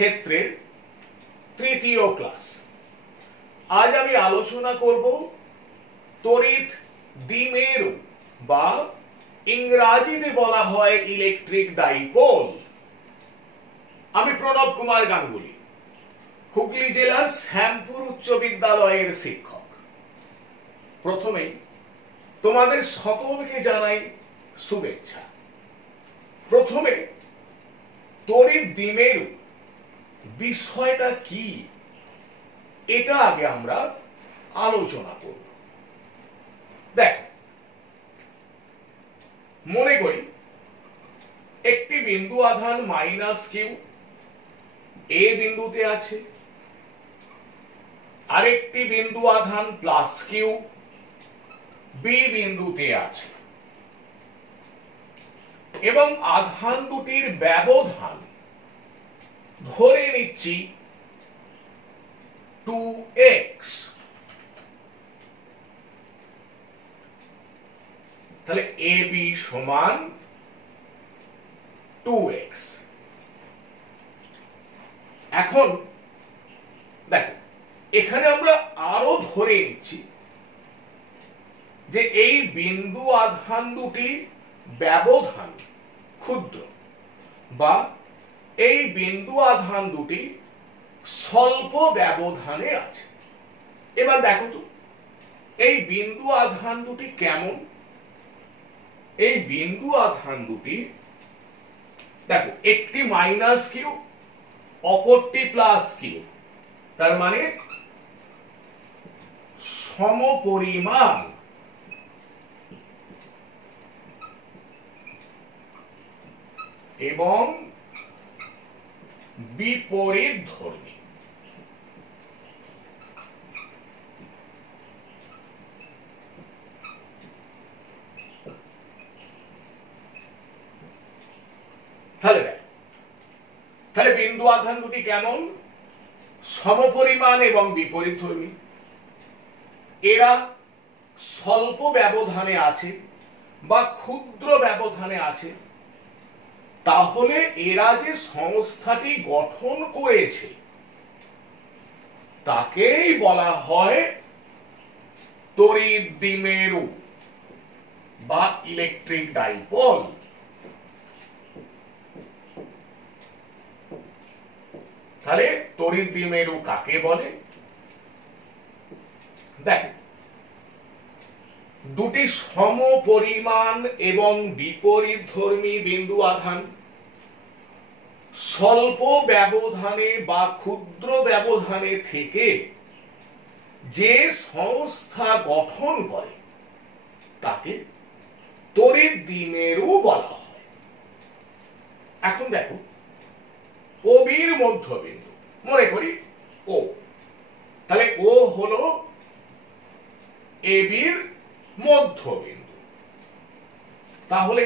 ক্ষেত্রের তৃতীয় ক্লাস। আজ আমি আলোচনা করব তড়িৎ দ্বিমেরু বা ইংরাজিতে বলা হয় ইলেকট্রিক ডাইপোল। আমি প্রণব কুমার গাঙ্গুলি, হুগলি জেলার শ্যামপুর উচ্চ বিদ্যালয়ের শিক্ষক। প্রথমেই তোমাদের সকলকে জানাই শুভেচ্ছা। প্রথমে তড়িৎ দ্বিমেরু বিষয়টা কি এটা আগে আমরা আলোচনা করব। দেখ, মনে করি একটি বিন্দু আধান মাইনাস কিউ এ বিন্দুতে আছে, আরেকটি বিন্দু আধান প্লাস কিউ বি বিন্দুতে আছে এবং আধান দুটির ব্যবধান ধরে নিচ্ছি 2x। তাহলে AB সমান 2x। এখন দেখো, এখানে আমরা আরো ধরে নিচ্ছি যে এই বিন্দু আধান দুটি ব্যবধান ক্ষুদ্র বা এই বিন্দু আধান দুটি স্বল্প ব্যবধানে আছে। এবার দেখো তো এই বিন্দু আধান দুটি কেমন। এই বিন্দু আধান দুটি দেখো, একটি মাইনাস কিউ অপরটি প্লাস কিউ, তার মানে সমপরিমাণ এবং বিপরীত ধর্মী। তাহলে বিন্দু আধান দুটি কেমন? সমপরিমাণ এবং বিপরীত ধর্মী। এরা স্বল্প ব্যবধানে আছে বা ক্ষুদ্র ব্যবধানে আছে। তাহলে এরা যে সংস্থাটি গঠন করেছে তাকেই বলা হয় তড়িৎ দ্বিমেরু বা ইলেকট্রিক ডাইপোল। তাহলে তড়িৎ দ্বিমেরু কাকে বলে? দেখ, দুটি সমপরিমাণ এবং বিপরীত ধর্মী বিন্দু আধান স্বল্প ব্যবধানে বা ক্ষুদ্র ব্যবধানে থেকে যে সংস্থা গঠন করে তাকে তড়িৎ দ্বিমেরু বলা হয়। এখন দেখো, ওবির মধ্যবিন্দু মনে করি ও, তাহলে ও হলো এবির মধ্যবিন্দু। তাহলে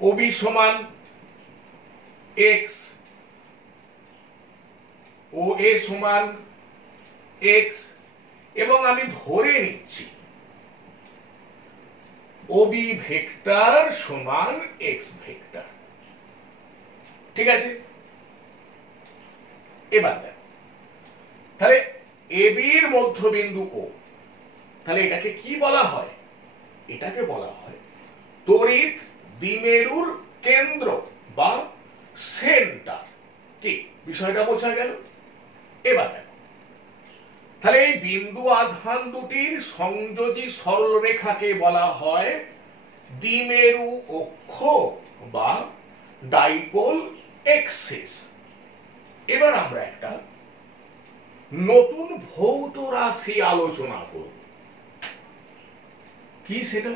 ওবি সমান x, ও এ সমান x এবং আমি ধরে নিচ্ছি ওবি ভেক্টর সমান x ভেক্টর। ঠিক আছে? এবার দেখো, তাহলে এবির মধ্যবিন্দু ও, তাহলে এটাকে কি বলা হয়? এটাকে বলা হয় তড়িৎ দ্বিমেরুর কেন্দ্র বা সেন্টার। কি বিষয়টা বোঝা গেল? এবার দেখো, তাহলে এই বিন্দু আধান দুটির সংযোজী সরলরেখাকে বলা হয় দ্বিমেরু অক্ষ বা ডাইপোল এক্সিস। এবার আমরা একটা নতুন ভৌত রাশি আলোচনা করব। কি সেটা?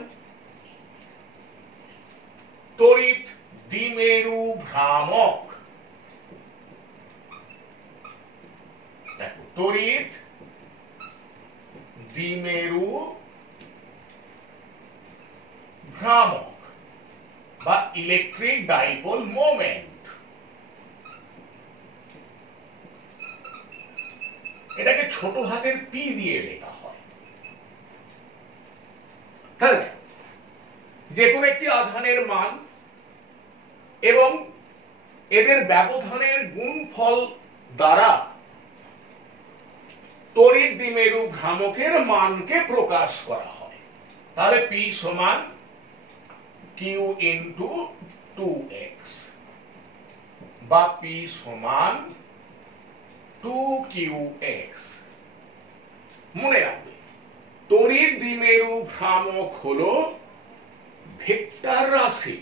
তড়িৎ দ্বিমেরু ভ্রামক। দেখো, তড়িৎ দ্বিমেরু ভ্রামক বা ইলেকট্রিক ডাইপোল মোমেন্ট। এটাকে ছোট হাতের পি দিয়ে লেখা হয়। তাহলে যে কোনো একটি আধানের মান এবং এদের ব্যবধানের গুণফল দ্বারা তড়িৎ দ্বিমেরু ভ্রামকের মানকে প্রকাশ করা হয়। তাহলে P সমান Q ইন্টু 2x বা P সমান 2qx। মনে রাখবে তড়িৎ দ্বিমেরু ভ্রামক হলো ভেক্টর রাশি।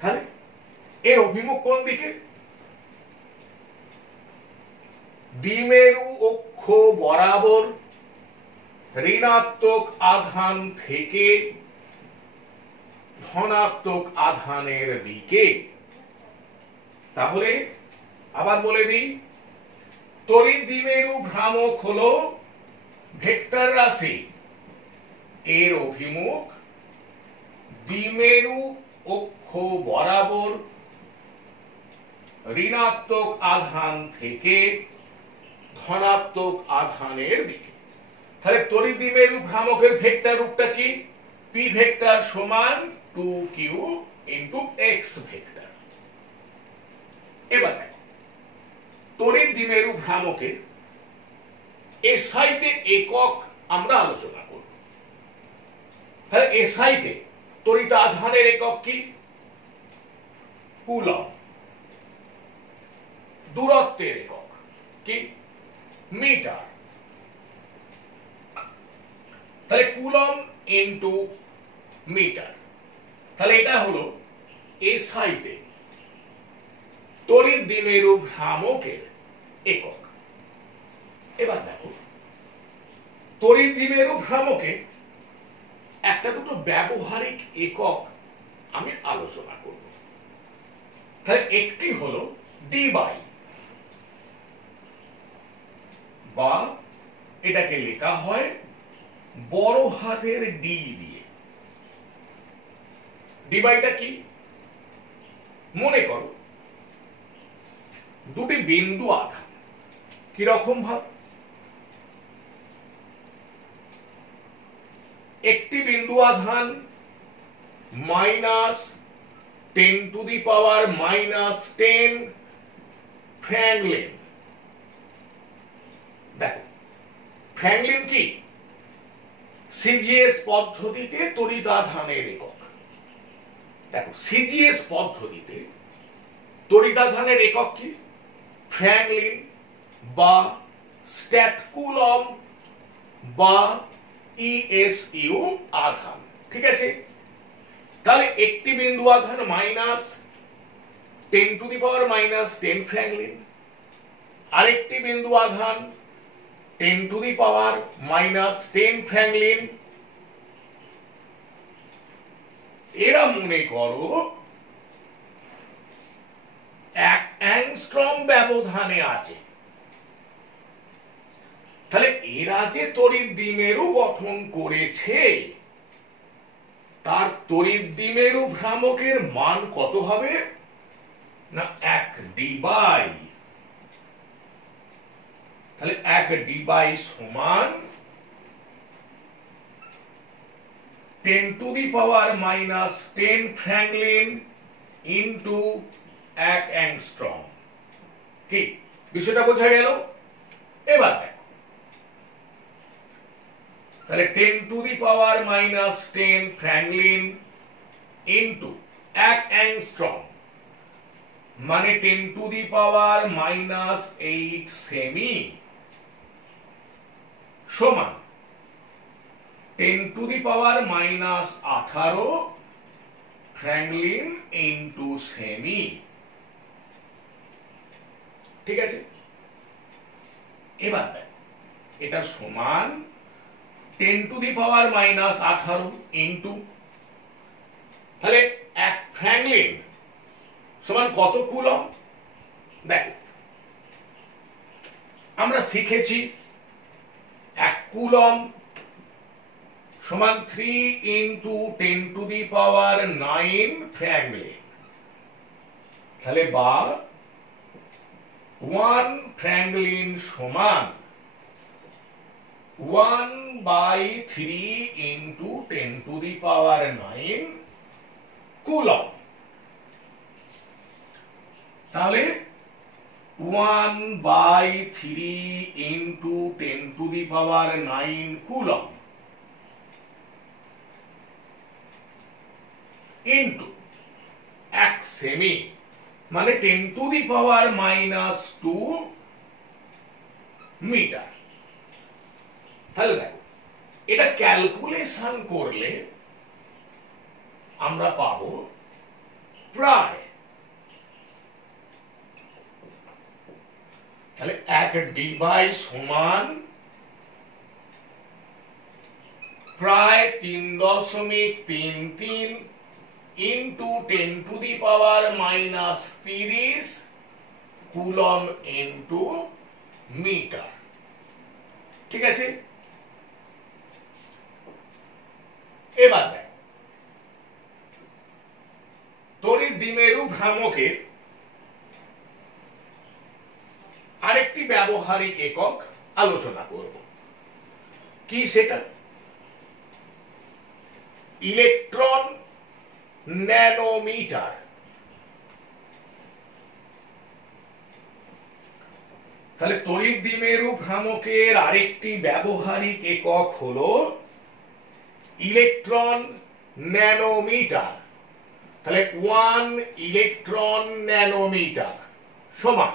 তাহলে এর অভিমুখ কোন দিকে? দ্বিমেরু অক্ষ বরাবর ঋণাত্মক আধান থেকে ধনাত্মক আধানের দিকে। তাহলে আবার বলে দিই, তড়িৎ দ্বিমেরু ভ্রামক হলো ভেক্টর রাশি, এর অভিমুখ দ্বিমেরু অক্ষ বরাবর ঋণাত্মক আধান থেকে ধনাত্মক আধানের দিকে। তাহলে তড়িৎ দ্বিমেরু ভ্রামকের ভেক্টর রূপটা কি? P ভেক্টর সমান 2q ইন্টু x ভেক্টর। এবার দেখো তড়িৎ দ্বিমেরু ভ্রামকের এসআইতে একক আমরা আলোচনা করব। তাহলে এসআইতে তড়িৎ আধানের একক কি? কুলম্ব। দূরত্বের একক কি? মিটার। তাহলে কুলম্ব ইন্টু মিটার। তাহলে এটা হলো এসআইতে তড়িৎ দ্বিমেরু ভ্রামকের একক। এবার দেখো তড়িৎ দ্বিমেরু ভ্রামকে একটা দুটো ব্যবহারিক একক আমি আলোচনা করব। তাহলে একটি হলো ডি বাই, বা এটাকে লেখা হয় বড় হাতের ডি দিয়ে। ডি বাইটা কি? মনে করো দুটি বিন্দু আধান, কিরকম ভাব? একটি বিন্দু আধান -10⁻⁻10 ফ্র্যাঙ্কলিন। দেখো ফ্র্যাঙ্কলিন কি? সিজিএস পদ্ধতিতে তড়িৎ আধানের একক। দেখো সিজিএস পদ্ধতিতে তড়িৎ আধানের একক কি? ফ্র্যাঙ্কলিন বা স্ট্যাটকুলম্ব বা ইএসইউ আধান। ঠিক আছে? তাহলে একটি বিন্দু আধান -10⁻⁻10 ফ্র্যাঙ্কলিন, আরেকটি বিন্দু আধান 10⁻⁻10 ফ্র্যাঙ্কলিন। এরা মনে করো 1 অ্যাংস্ট্রম ব্যবধানে আছে। তাহলে এরা যে তড়িৎ দ্বিমেরু গঠন করেছে তার তড়িৎ দ্বিমেরু ভ্রামকের মান কত হবে? না 1 ডি বাই। তাহলে 1 ডি বাই সমান 10⁻⁻10 ফ্র্যাঙ্কলিন ইন্টু 1 অ্যাংস্ট্রম। কি বিষয়টা বোঝা গেল? এবার দেখো তাহলে 10⁻⁻10 ফ্র্যাঙ্কলিন ইন্টু 1 অ্যাংস্ট্রম মানে 10⁻⁻8 সেমি সমান 10⁻⁻18 ফ্র্যাঙ্কলিন ইন্টু সেমি। ঠিক আছে? এবার দেখ এটা সমান 10⁻⁻18 ইন্টু, তাহলে 1 ফ্র্যাঙ্কলিন সমান কত কুলম্ব? দেখো আমরা শিখেছি 1 কুলম্ব সমান 3 ইন্টু 10⁹ ফ্র্যাঙ্কলিন। তাহলে বা 1 ফ্র্যাঙ্কলিন সমান 1/3 ইন্টু 10⁹ কুলম্ব। তাহলে 1/3 ইন্টু 10⁹ কুলম ইন্টু 1 সেমি মানে 10⁻⁻² মিটার। তাহলে দেখো এটা ক্যালকুলেশন করলে আমরা পাবো প্রায়, তাহলে 1 ডিভাই সমান প্রায় 3.33 ইন্টু 10⁻⁻30 কুলম ইন্টু মিটার। ঠিক আছে, এবার দেখ তড়িৎ দ্বিমেরু ভ্রামকের আরেকটি ব্যবহারিক একক আলোচনা করব। কি সেটা? Electron nanometre. তাহলে তড়িৎ দ্বিমেরু ভ্রামকের আরেকটি ব্যবহারিক একক হলো ইলেকট্রন ন্যানোমিটার। তাহলে 1 ইলেকট্রন ন্যানোমিটার সমান,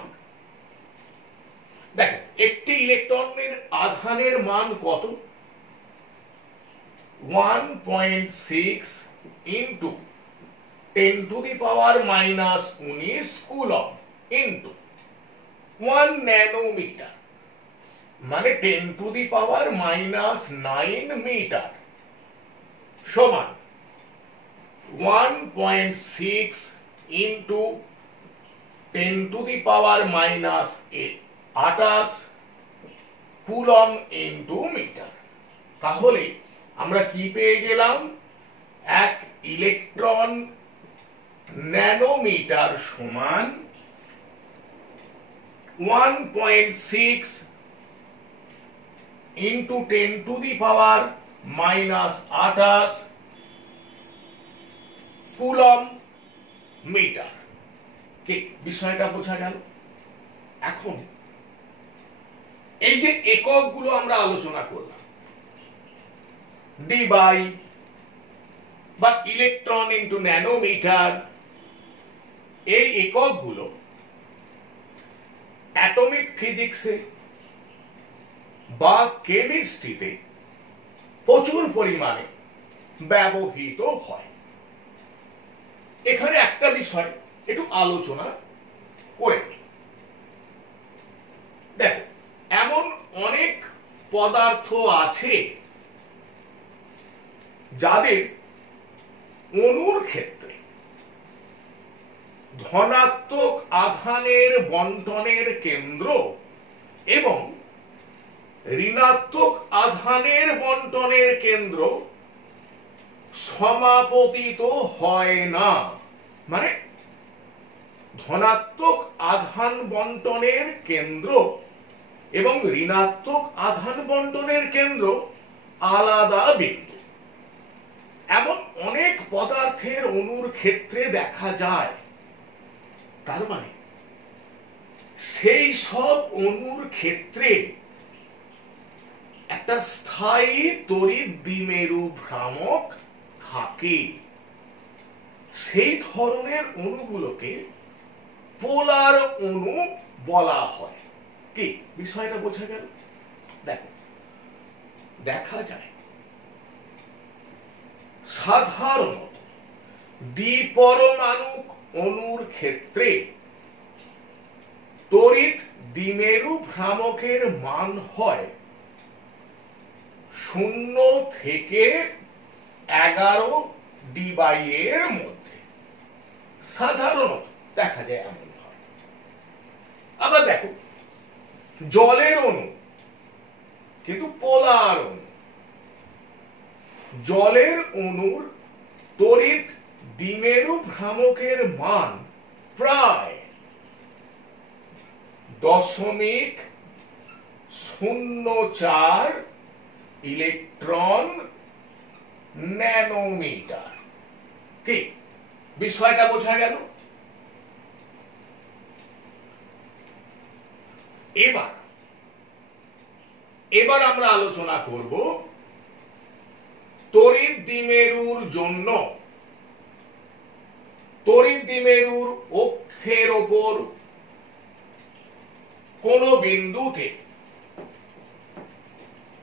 দেখো একটি ইলেকট্রনের আধানের মান কত? 1.6 ইন্টু 10⁻⁻19 কুলম ইন্টু 1 ন্যানোমিটার মানে 10⁻⁻9 মিটার সমান 1.6 ইন্টু 10⁻⁻28 কুলম ইন্টু মিটার। তাহলে আমরা কি পেয়ে গেলাম? 1 ইলেকট্রন ন্যানোমিটার সমান 1.6 ইন্টু 10⁻⁻28 কুলম মিটার। কি বিষয়টা বোঝা গেল? এখন এই যে এককগুলো আমরা আলোচনা করলাম, ডিবাই বা ইলেকট্রন ইন্টু ন্যানোমিটার, এই এককগুলো অ্যাটমিক ফিজিক্সে বা কেমিস্ট্রিতে প্রচুর পরিমাণে ব্যবহৃত হয়। এখানে একটা বিষয় একটু আলোচনা করে নিই। দেখো এমন অনেক পদার্থ আছে যাদের অণুর ক্ষেত্রে ধনাত্মক আধানের বণ্টনের কেন্দ্র এবং ঋণাত্মক আধানের বণ্টনের কেন্দ্র সমাপতিত হয় না। মানে ধনাত্মক আধান বণ্টনের কেন্দ্র এবং ঋণাত্মক আধান বণ্টনের কেন্দ্র আলাদা বিন্দু। এমন অনেক পদার্থের অণুর ক্ষেত্রে দেখা যায়। তার মানে সেই সব অণুর ক্ষেত্রে একটা স্থায়ী তড়িৎ দ্বিমেরু ভ্রামক থাকে। সেই ধরনের অণুগুলোকে পোলার অণু বলা হয়। কি বিষয়টা বোঝা গেল? দেখো দেখা যায় সাধারণত দ্বিপরমাণুক অণুর ক্ষেত্রে তড়িৎ দ্বিমেরু ভ্রামকের মান হয় 0 থেকে 11 ডিবাই এর মধ্যে। সাধারণত দেখা যায় এমন হয়। আবার দেখো জলের অণু কিন্তু পোলার অণু, জলের অণুর তড়িৎ দ্বিমেরু ভ্রামকের মান প্রায় 0.04 ইলেকট্রন ন্যানোমিটার। কি বিষয়টা বোঝা গেল? এবার এবার আমরা আলোচনা করব তড়িৎ দ্বিমেরুর জন্য তড়িৎ দ্বিমেরুর অক্ষের ওপর কোন বিন্দুতে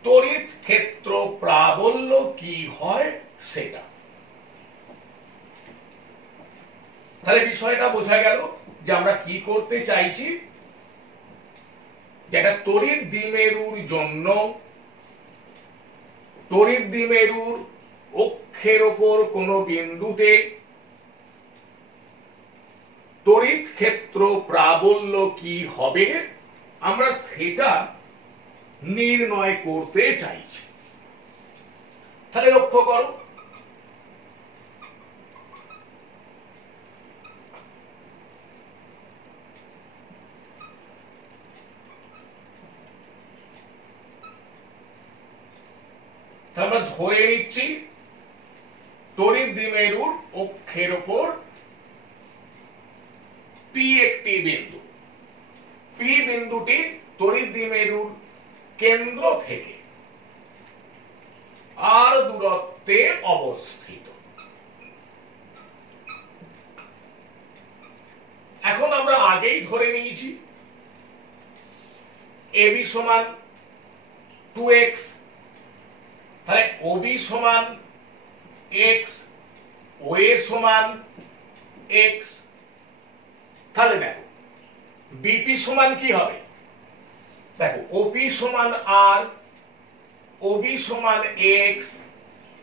তড়িৎ ক্ষেত্র প্রাবল্য কি হয় সেটা। তাহলে বিষয়টা বোঝা গেল যে আমরা কি করতে চাইছি, যেটা তড়িৎ দ্বিমেরুর জন্য তড়িৎ দ্বিমেরুর অক্ষের ওপর কোন বিন্দুতে তড়িৎ ক্ষেত্র প্রাবল্য কি হবে আমরা সেটা নির্ণয় করতে চাইছি। তাহলে লক্ষ্য করো, আমরা ধরে নিচ্ছি তড়িৎ দ্বিমেরুর অক্ষের ওপর পি একটি বিন্দু, পি বিন্দুটি তড়িৎ দ্বিমেরুর কেন্দ্র থেকে আর দূরত্বে অবস্থিত। এখন আমরা আগেই ধরে নিয়েছি এবি সমান 2x, তাহলে ওবি সমান x, ওএ সমান x। তাহলে দেখো বিপি সমান কি হবে, দেখো ওপি সমান আর, ওবি সমান x,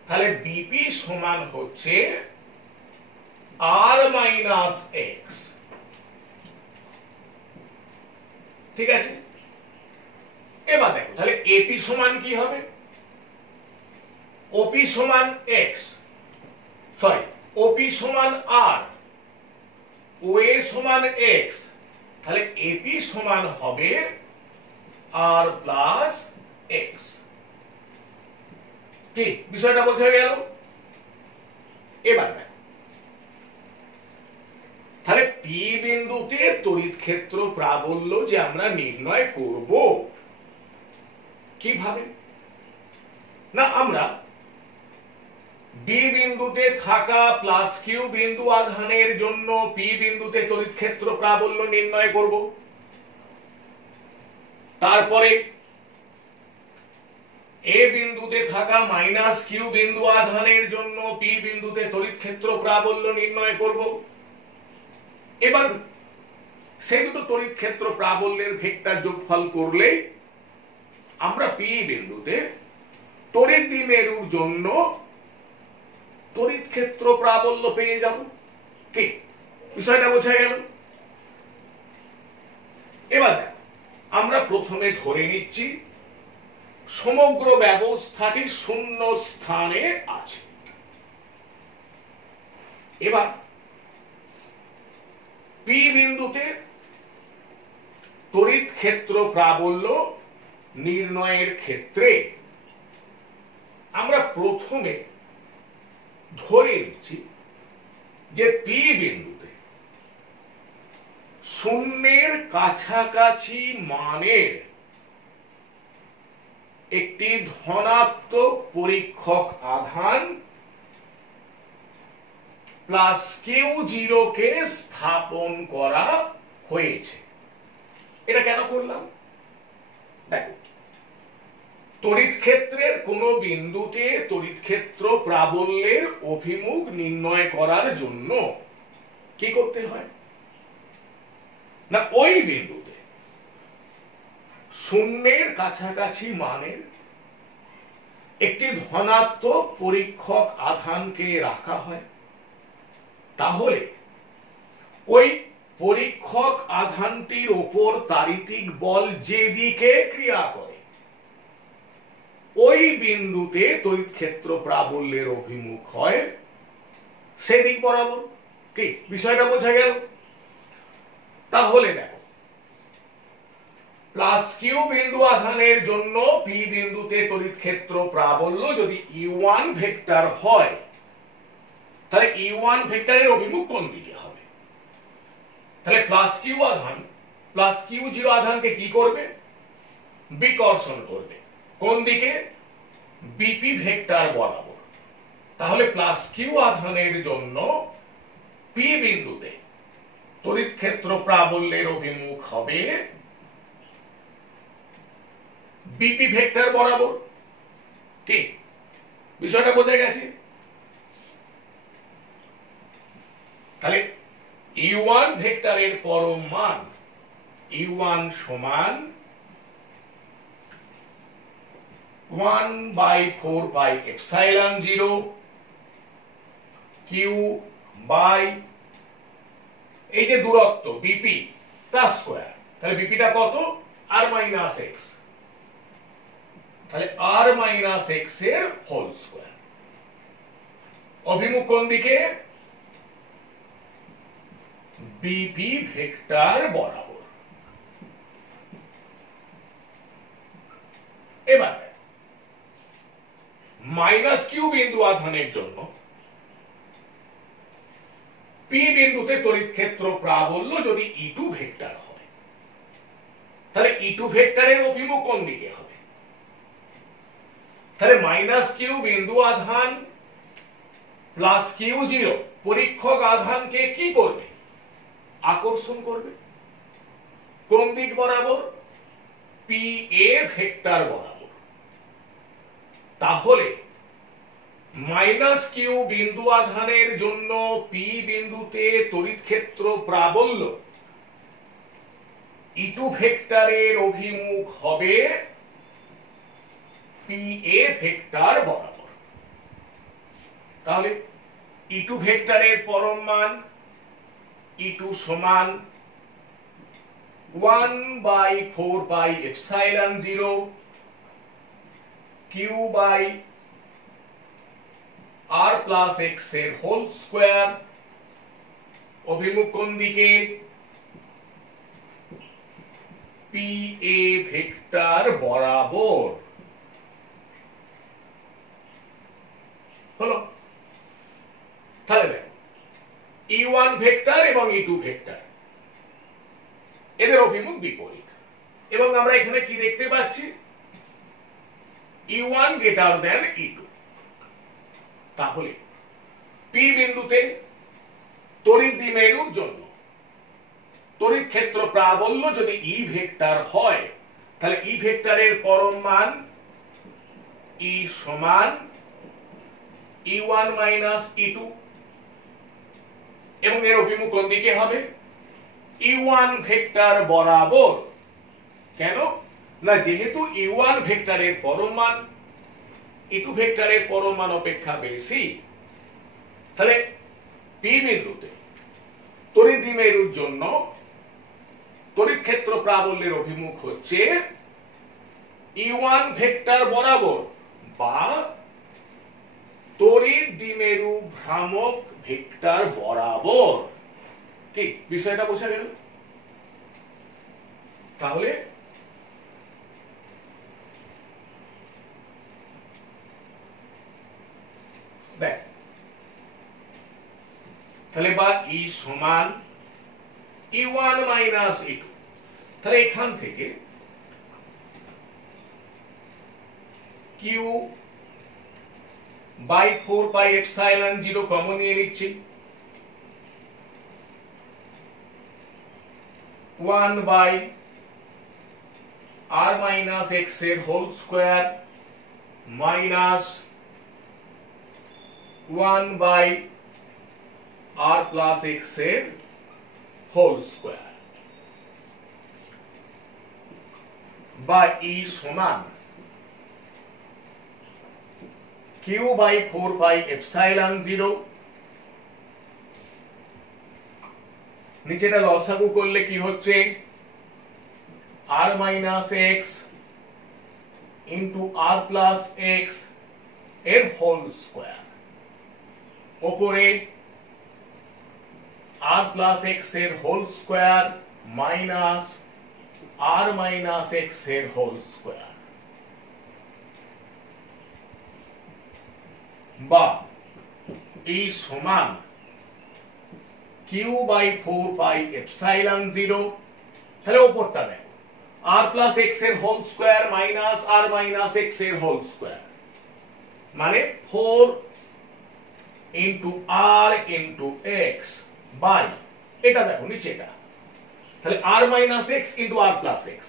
তাহলে বিপি সমান হচ্ছে আর মাইনাস এক্স। ঠিক আছে, এবার দেখো তাহলে এপি সমান কি হবে, ওপি সমান এক্স, সরি ওপি সমান আর, ওএ সমান এক্স, তাহলে এপি সমান হবে আর প্লাস এক্স। কি বিষয়টা বোঝা গেল? এবার দেখো তাহলে পি বিন্দুতে তড়িৎ ক্ষেত্র প্রাবল্য যে আমরা নির্ণয় করব কিভাবে, না আমরা বি বিন্দুতে থাকা প্লাস কিউ বিন্দু আধানের জন্য পি বিন্দুতে তড়িৎ ক্ষেত্র প্রাবল্য নির্ণয় করব। তারপরে এ বিন্দুতে থাকা মাইনাস কিউ বিন্দু আধানের জন্য পি বিন্দুতে তড়িৎ ক্ষেত্র প্রাবল্য নির্ণয় করব। এবার সেই দুটো তড়িৎ ক্ষেত্র প্রাবল্যের ভেক্টর যোগফল করলেই আমরা পি বিন্দুতে তড়িৎ দ্বিমেরুর জন্য তড়িৎ ক্ষেত্র প্রাবল্য পেয়ে যাব। কি বিষয়টা বোঝা গেল? এবার আমরা প্রথমে ধরে নিচ্ছি সমগ্র ব্যবস্থাটি শূন্য স্থানে আছে। এবার পি বিন্দুতে তড়িৎ ক্ষেত্র প্রাবল্য নির্ণয়ের ক্ষেত্রে আমরা প্রথমে ধরে নিচ্ছি যে পি বিন্দুতে শূন্যের কাছাকাছি মানের একটি ধনাত্মক পরীক্ষক আধান প্লাস কিউ জিরো কে স্থাপন করা হয়েছে। এটা কেন করলাম? দেখো তড়িৎ ক্ষেত্রের কোন বিন্দুতে তড়িৎ ক্ষেত্র প্রাবল্যের অভিমুখ নির্ণয় করার জন্য কি করতে হয়, না ওই বিন্দুতে শূন্যের কাছাকাছি মানের একটি ধনাত্মক পরীক্ষক আধানকে রাখা হয়। তাহলে ওই পরীক্ষক আধানটির ওপর তাড়িতিক বল যেদিকে ক্রিয়া করে ওই বিন্দুতে তড়িৎ ক্ষেত্র প্রাবল্যের অভিমুখ হয় সেদিক বরাবর। কি বিষয়টা বোঝা গেল? তাহলে দেখো প্লাস কিউ বিন্দু আধানের জন্য পি বিন্দুতে তড়িৎ ক্ষেত্র প্রাবল্য যদি E1 ভেক্টর হয় তাহলে E1 ভেক্টরের অভিমুখ কোন দিকে হবে? তাহলে প্লাস কিউ আধান প্লাস কিউ জিরো আধানকে কি করবে? বিকর্ষণ করবে। কোন দিকে? বিপি ভেক্টর বরাবর। তাহলে প্লাস কিউ আধানের জন্য পি বিন্দুতে তড়িৎ ক্ষেত্র প্রাবল্যের অভিমুখ হবে বিপি ভেক্টর বরাবর। ঠিক বিষয়টা বোঝা গেছে? তাহলে ইউ1 ভেক্টরের পরম মান ইউ1 সমান 1/4πε0 কিউ বাই এই যে দূরত্ব বিপি তার স্কয়ার। তাহলে বিপিটা কত? আর মাইনাস এক্স। তাহলে আর মাইনাস এক্স এর হোল স্কয়ার। অভিমুখ কোন দিকে? বিপি ভেক্টর বরাবর। এবার মাইনাস কিউ বিন্দু আধানের জন্য পি বিন্দুতে তড়িৎ ক্ষেত্র প্রাবল্য যদি ই2 ভেক্টর হয়, তাহলে ই2 ভেক্টরের অভিমুখ কোন দিকে হবে? তাহলে মাইনাস কিউ বিন্দু আধান প্লাস কিউ জিরো পরীক্ষক আধানকে কি করবে? আকর্ষণ করবে। কোন দিক বরাবর? পি এ ভেক্টর বরাবর। তাহলে মাইনাস কিউ বিন্দু আধানের জন্য পি বিন্দুতে তড়িৎ ক্ষেত্র প্রাবল্য ই2 ভেক্টরের অভিমুখ হবে পি এ ভেক্টর বরাবর। তাহলে ই2 ভেক্টরের পরম মান ই2 সমান 1/4πε0 Q by R plus x এর হোল স্কয়ার। অভিমুখ কোন দিকে? পি এ ভেক্টর বরাবর। হলো? তাহলে দেখো ই1 ভেক্টর এবং ই2 ভেক্টর এদের অভিমুখ বিপরীত, এবং আমরা এখানে কি দেখতে পাচ্ছি? E1 greater than ই2। তাহলে পি বিন্দুতে তড়িৎ দ্বিমেরুর জন্য তড়িৎ ক্ষেত্র প্রাবল্য যদি ই ভেক্টর হয়, তাহলে ই ভেক্টরের পরম মান ই সমান ই1 মাইনাস ই2, এবং এর অভিমুখ কোন দিকে হবে? ই1 ভেক্টর বরাবর। কেন না? যেহেতু ই1 ভেক্টরের পরম মান ই2 ভেক্টরের পরম মান অপেক্ষা বেশি, তাহলে পি বিন্দুতে তড়িৎ দ্বিমেরুর জন্য তড়িৎ ক্ষেত্র প্রাবল্যের অভিমুখ হচ্ছে ই1 ভেক্টর বরাবর বা তড়িৎ দ্বিমেরু ভ্রামক ভেক্টর বরাবর। কি বিষয়টা বোঝা গেল? তাহলে দেখ, তাহলে বা ই সমান ই1 মাইনাস ই2। তাহলে এখান থেকে কিউ বাই 4πε0 কমন নিয়ে নিচ্ছি। 1/r মাইনাস এক্স এর whole square minus 1/r plus x এর হোল স্কয়ার বা ই সমান কিউ বাই 4πε0। নিচেটা লসাগু করলে কি হচ্ছে? r মাইনাস এক্স ইন্টু আর প্লাস এক্স এর হোল স্কয়ার, ওপরে আর প্লাস এক্স এর হোল স্কয়ার মাইনাস আর মাইনাস এক্স এর হোল স্কয়ার, বা এই সমান কিউ বাই 4πε0 তাহলে ওপরটা দেখো r প্লাস x এর whole square minus r minus x এর হোল স্কয়ার মানে 4 into r into x by এটা দেখো নিচেটা তাহলে r minus x into r plus x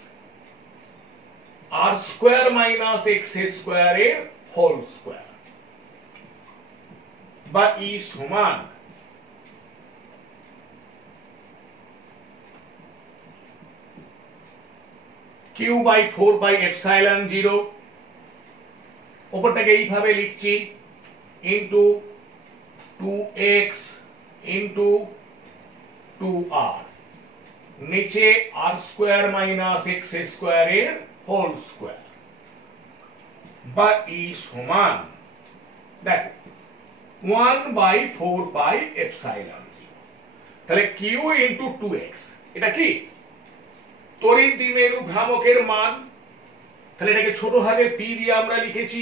r square minus x square এর হোল স্কয়ার বা ই সমান q বাই 4 বাই এপসাইলন 0 উপরটাকে এইভাবে লিখছি ইনটু 2x ইনটু 2r নিচে r square minus x square এর হোল স্কয়ার বা ই সমান দেখো 1 বাই 4 বাই এপসাইলন 0 তাহলে q ইনটু 2x এটা কি তড়িৎ দ্বিমেরু ভ্রামকের মান তাহলে এটাকে ছোট হাতের p দিয়ে আমরা লিখেছি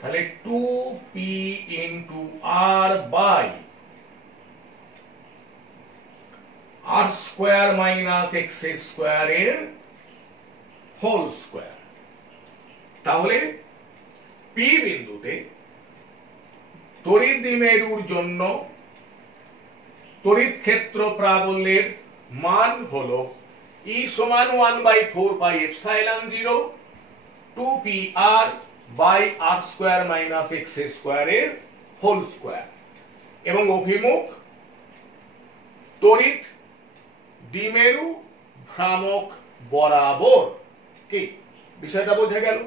তাহলে 2p into r by r square minus x square এর হোল স্কয়ার তাহলে p বিন্দুতে তড়িৎ দ্বিমেরুর জন্য তড়িৎ ক্ষেত্র প্রাবল্যের মান হলো E সমান 1 by 4 by epsilon 0 2pr by r square minus x square এর হোল স্কয়ার এবং অভিমুখ তড়িৎ দ্বিমেরু ভ্রামক বরাবর কি বিষয়টা বোঝা গেল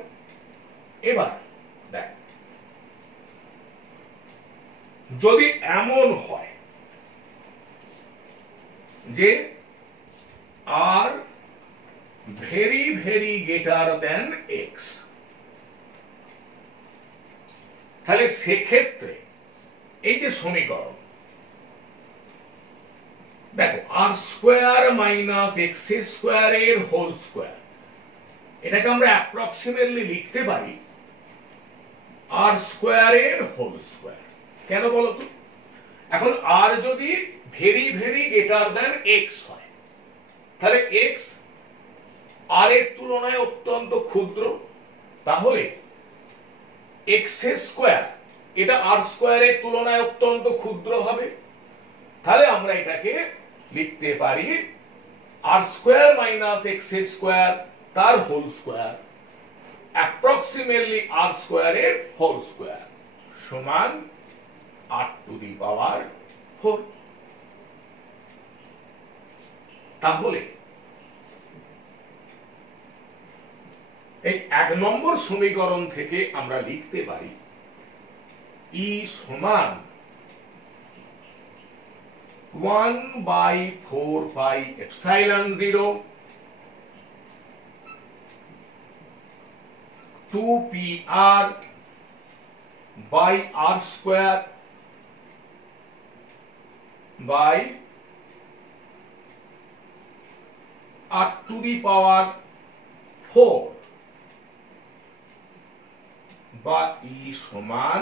এবার দেখ যদি এমন হয় যে r very very greater than x তাহলে সেক্ষেত্রে এই যে সমীকরণ দেখো r square minus x square এর হোল স্কয়ার এটাকে আমরা অ্যাপ্রক্সিমেটলি লিখতে পারি r স্কয়ার এর হোল স্কয়ার কেন বলো তো এখন r যদি very very greater than x হয় তাহলে x r এর তুলনায় অত্যন্ত ক্ষুদ্র তাহলে x স্কয়ার এটা r স্কয়ারের তুলনায় অত্যন্ত ক্ষুদ্র হবে তাহলে আমরা এটাকে লিখতে পারি r square minus x square তার হোল স্কয়ার অ্যাপ্রক্সিমেটলি r স্কয়ারের হোল স্কয়ার সমান 8 টু দি পাওয়ার 4 তাহলে এই এক নম্বর সমীকরণ থেকে আমরা লিখতে পারি E সমান 1 by 4 by epsilon 0 2pr by r square by 8 to the power 4 বা E সমান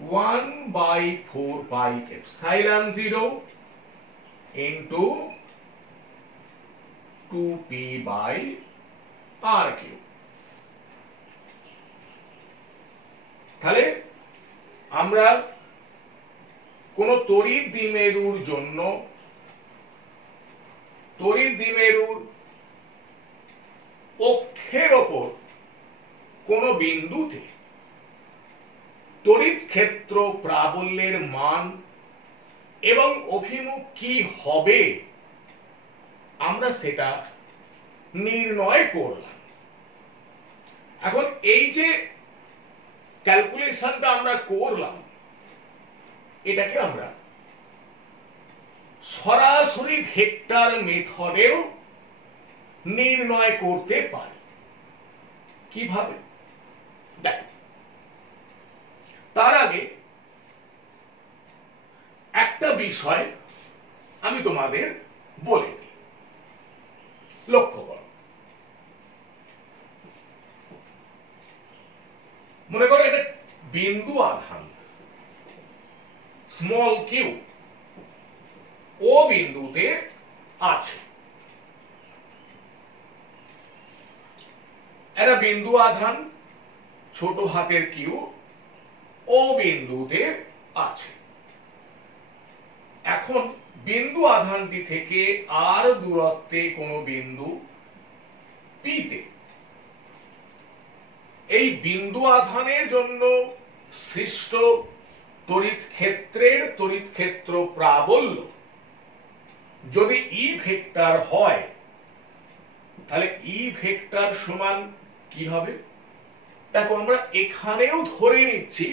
1 by 4 by epsilon 0 into 2p by r cube তাহলে আমরা কোন তড়িৎ দ্বিমেরুর জন্য তড়িৎ দ্বিমেরুর অক্ষের ওপর কোন বিন্দুতে তড়িৎ ক্ষেত্র প্রাবল্যের মান এবং অভিমুখ কি হবে আমরা সেটা নির্ণয় করলাম এখন এই যে ক্যালকুলেশনটা আমরা করলাম এটাকে আমরা সরাসরি ভেক্টর মেথডেও নির্ণয় করতে পারি কিভাবে দেখো তার আগে একটা বিষয় আমি তোমাদের বলে দিই লক্ষ্য করো মনে করো এটা বিন্দু আধান স্মল কিউ ও বিন্দুতে আছে। একটা বিন্দু আধান ছোট হাতের কিউ ও বিন্দুতে আছে। এখন বিন্দু আধানটি থেকে আর দূরত্বে কোনো বিন্দু পিতে এই বিন্দু আধানের জন্য সৃষ্ট তড়িৎ ক্ষেত্রের তড়িৎ ক্ষেত্র প্রাবল্য যদি ই ভেক্টর হয়, তাহলে ই ভেক্টর সমান কি হবে? দেখো আমরা এখানেও ধরে নিচ্ছি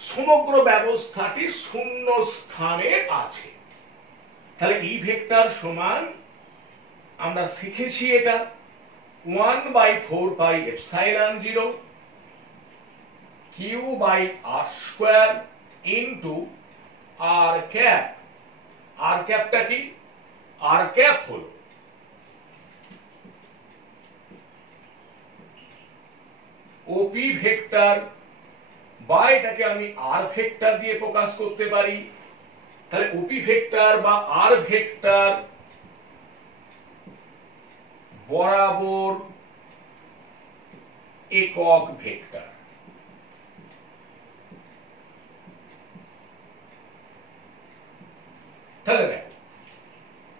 সমগ্র ব্যবস্থাটি শূন্য স্থানে আছে। তাহলে ই ভেক্টর সমান আমরা শিখেছি এটা 1/4πε0 q/r² ইনটু r ক্যাপ। আর ক্যাপটা কি? আর ক্যাপ হলো ওপি ভেক্টর বা এটাকে আমি আর ভেক্টর দিয়ে প্রকাশ করতে পারি। তাহলে ওপি ভেক্টর বা আর ভেক্টর বরাবর একক ভেক্টর। তাহলে দেখো,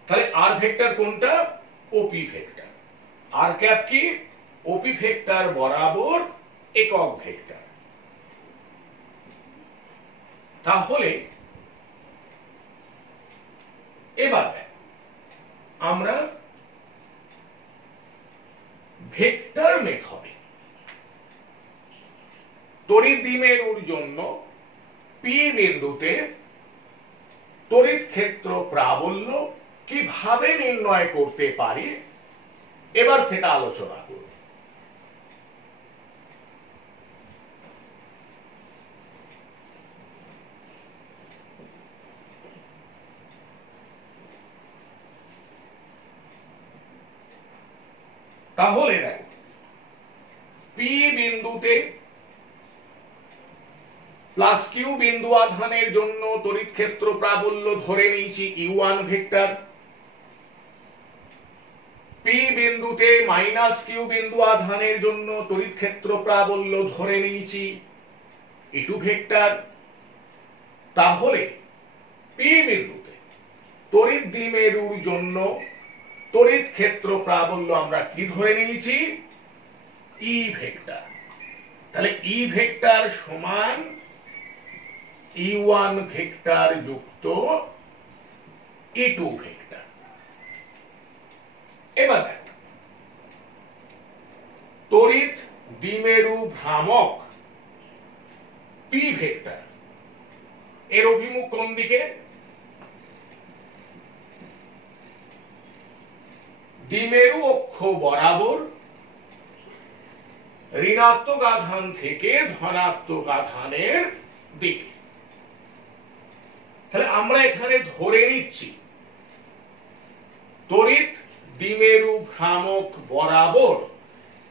তাহলে আর ভেক্টর কোনটা? ওপি ভেক্টর। আর ক্যাপ কি? ওপি ভেক্টর বরাবর একক ভেক্টর। তাহলে এবার আমরা ভেক্টর মেথডে তড়িৎ দ্বিমেরুর জন্য পি বিন্দুতে তড়িৎ ক্ষেত্র প্রাবল্য কিভাবে নির্ণয় করতে পারি এবার সেটা আলোচনা করব। তাহলে দেখো, পি বিন্দুতে প্লাস কিউ বিন্দু আধানের জন্য তড়িৎ ক্ষেত্র প্রাবল্য ধরে নিয়েছি ইউ1 ভেক্টর। পি বিন্দুতে মাইনাস কিউ বিন্দু আধানের জন্য তড়িৎ ক্ষেত্র প্রাবল্য ধরে নিয়েছি ই2 ভেক্টর। তাহলে পি বিন্দুতে তড়িৎ দ্বিমেরুর জন্য তড়িৎ ক্ষেত্র প্রাবল্য আমরা কি ধরে নিয়েছি? E vector. তাহলে ই ভেক্টর সমান ই1 ভেক্টর যুক্ত ই2 ভেক্টর। এবার দেখ, তড়িৎ দ্বিমেরু ভ্রামক পি ভেক্টর এর অভিমুখ কোন দিকে? দ্বিমেরু অক্ষ বরাবর ঋণাত্মক আধান থেকে ধনাত্মক আধানের দিকে। তাহলে আমরা এখানে ধরে নিচ্ছি তড়িৎ দ্বিমেরু ভ্রামক বরাবর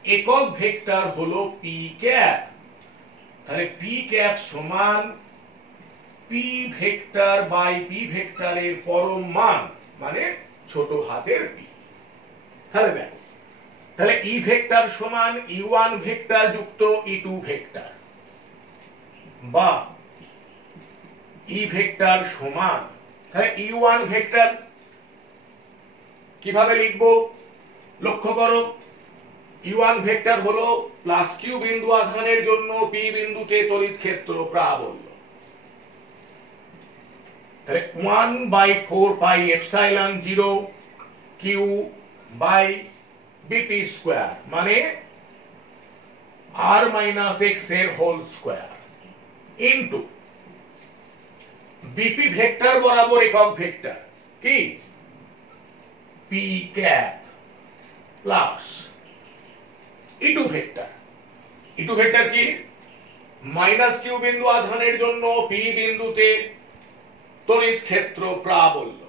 একক ভেক্টর হলো পি ক্যাপ। তাহলে পি ক্যাপ সমান পি ভেক্টর বাই পি ভেক্টরের পরম মান মানে ছোট হাতের পি। তাহলে দেখো, তাহলে ই ভেক্টর সমান ই1 ভেক্টর যুক্ত ই2 ভেক্টর বা ই ভেক্টর সমান, তাহলে ই1 ভেক্টর কিভাবে লিখবো? লক্ষ্য করো, ই1 ভেক্টর হলো প্লাস কিউ বিন্দু আধানের জন্য পি বিন্দুতে তড়িৎ ক্ষেত্র প্রাবল্য। তাহলে 1/4πε0 কিউ বাই বিপি স্কয়ার মানে r মাইনাস এক্স এর whole square into BP vector বরাবর একক ভেক্টর কি? P cap plus E two vector. E two vector কি? মাইনাস কিউ বিন্দু আধানের জন্য পি বিন্দুতে তড়িৎ ক্ষেত্র প্রাবল্য।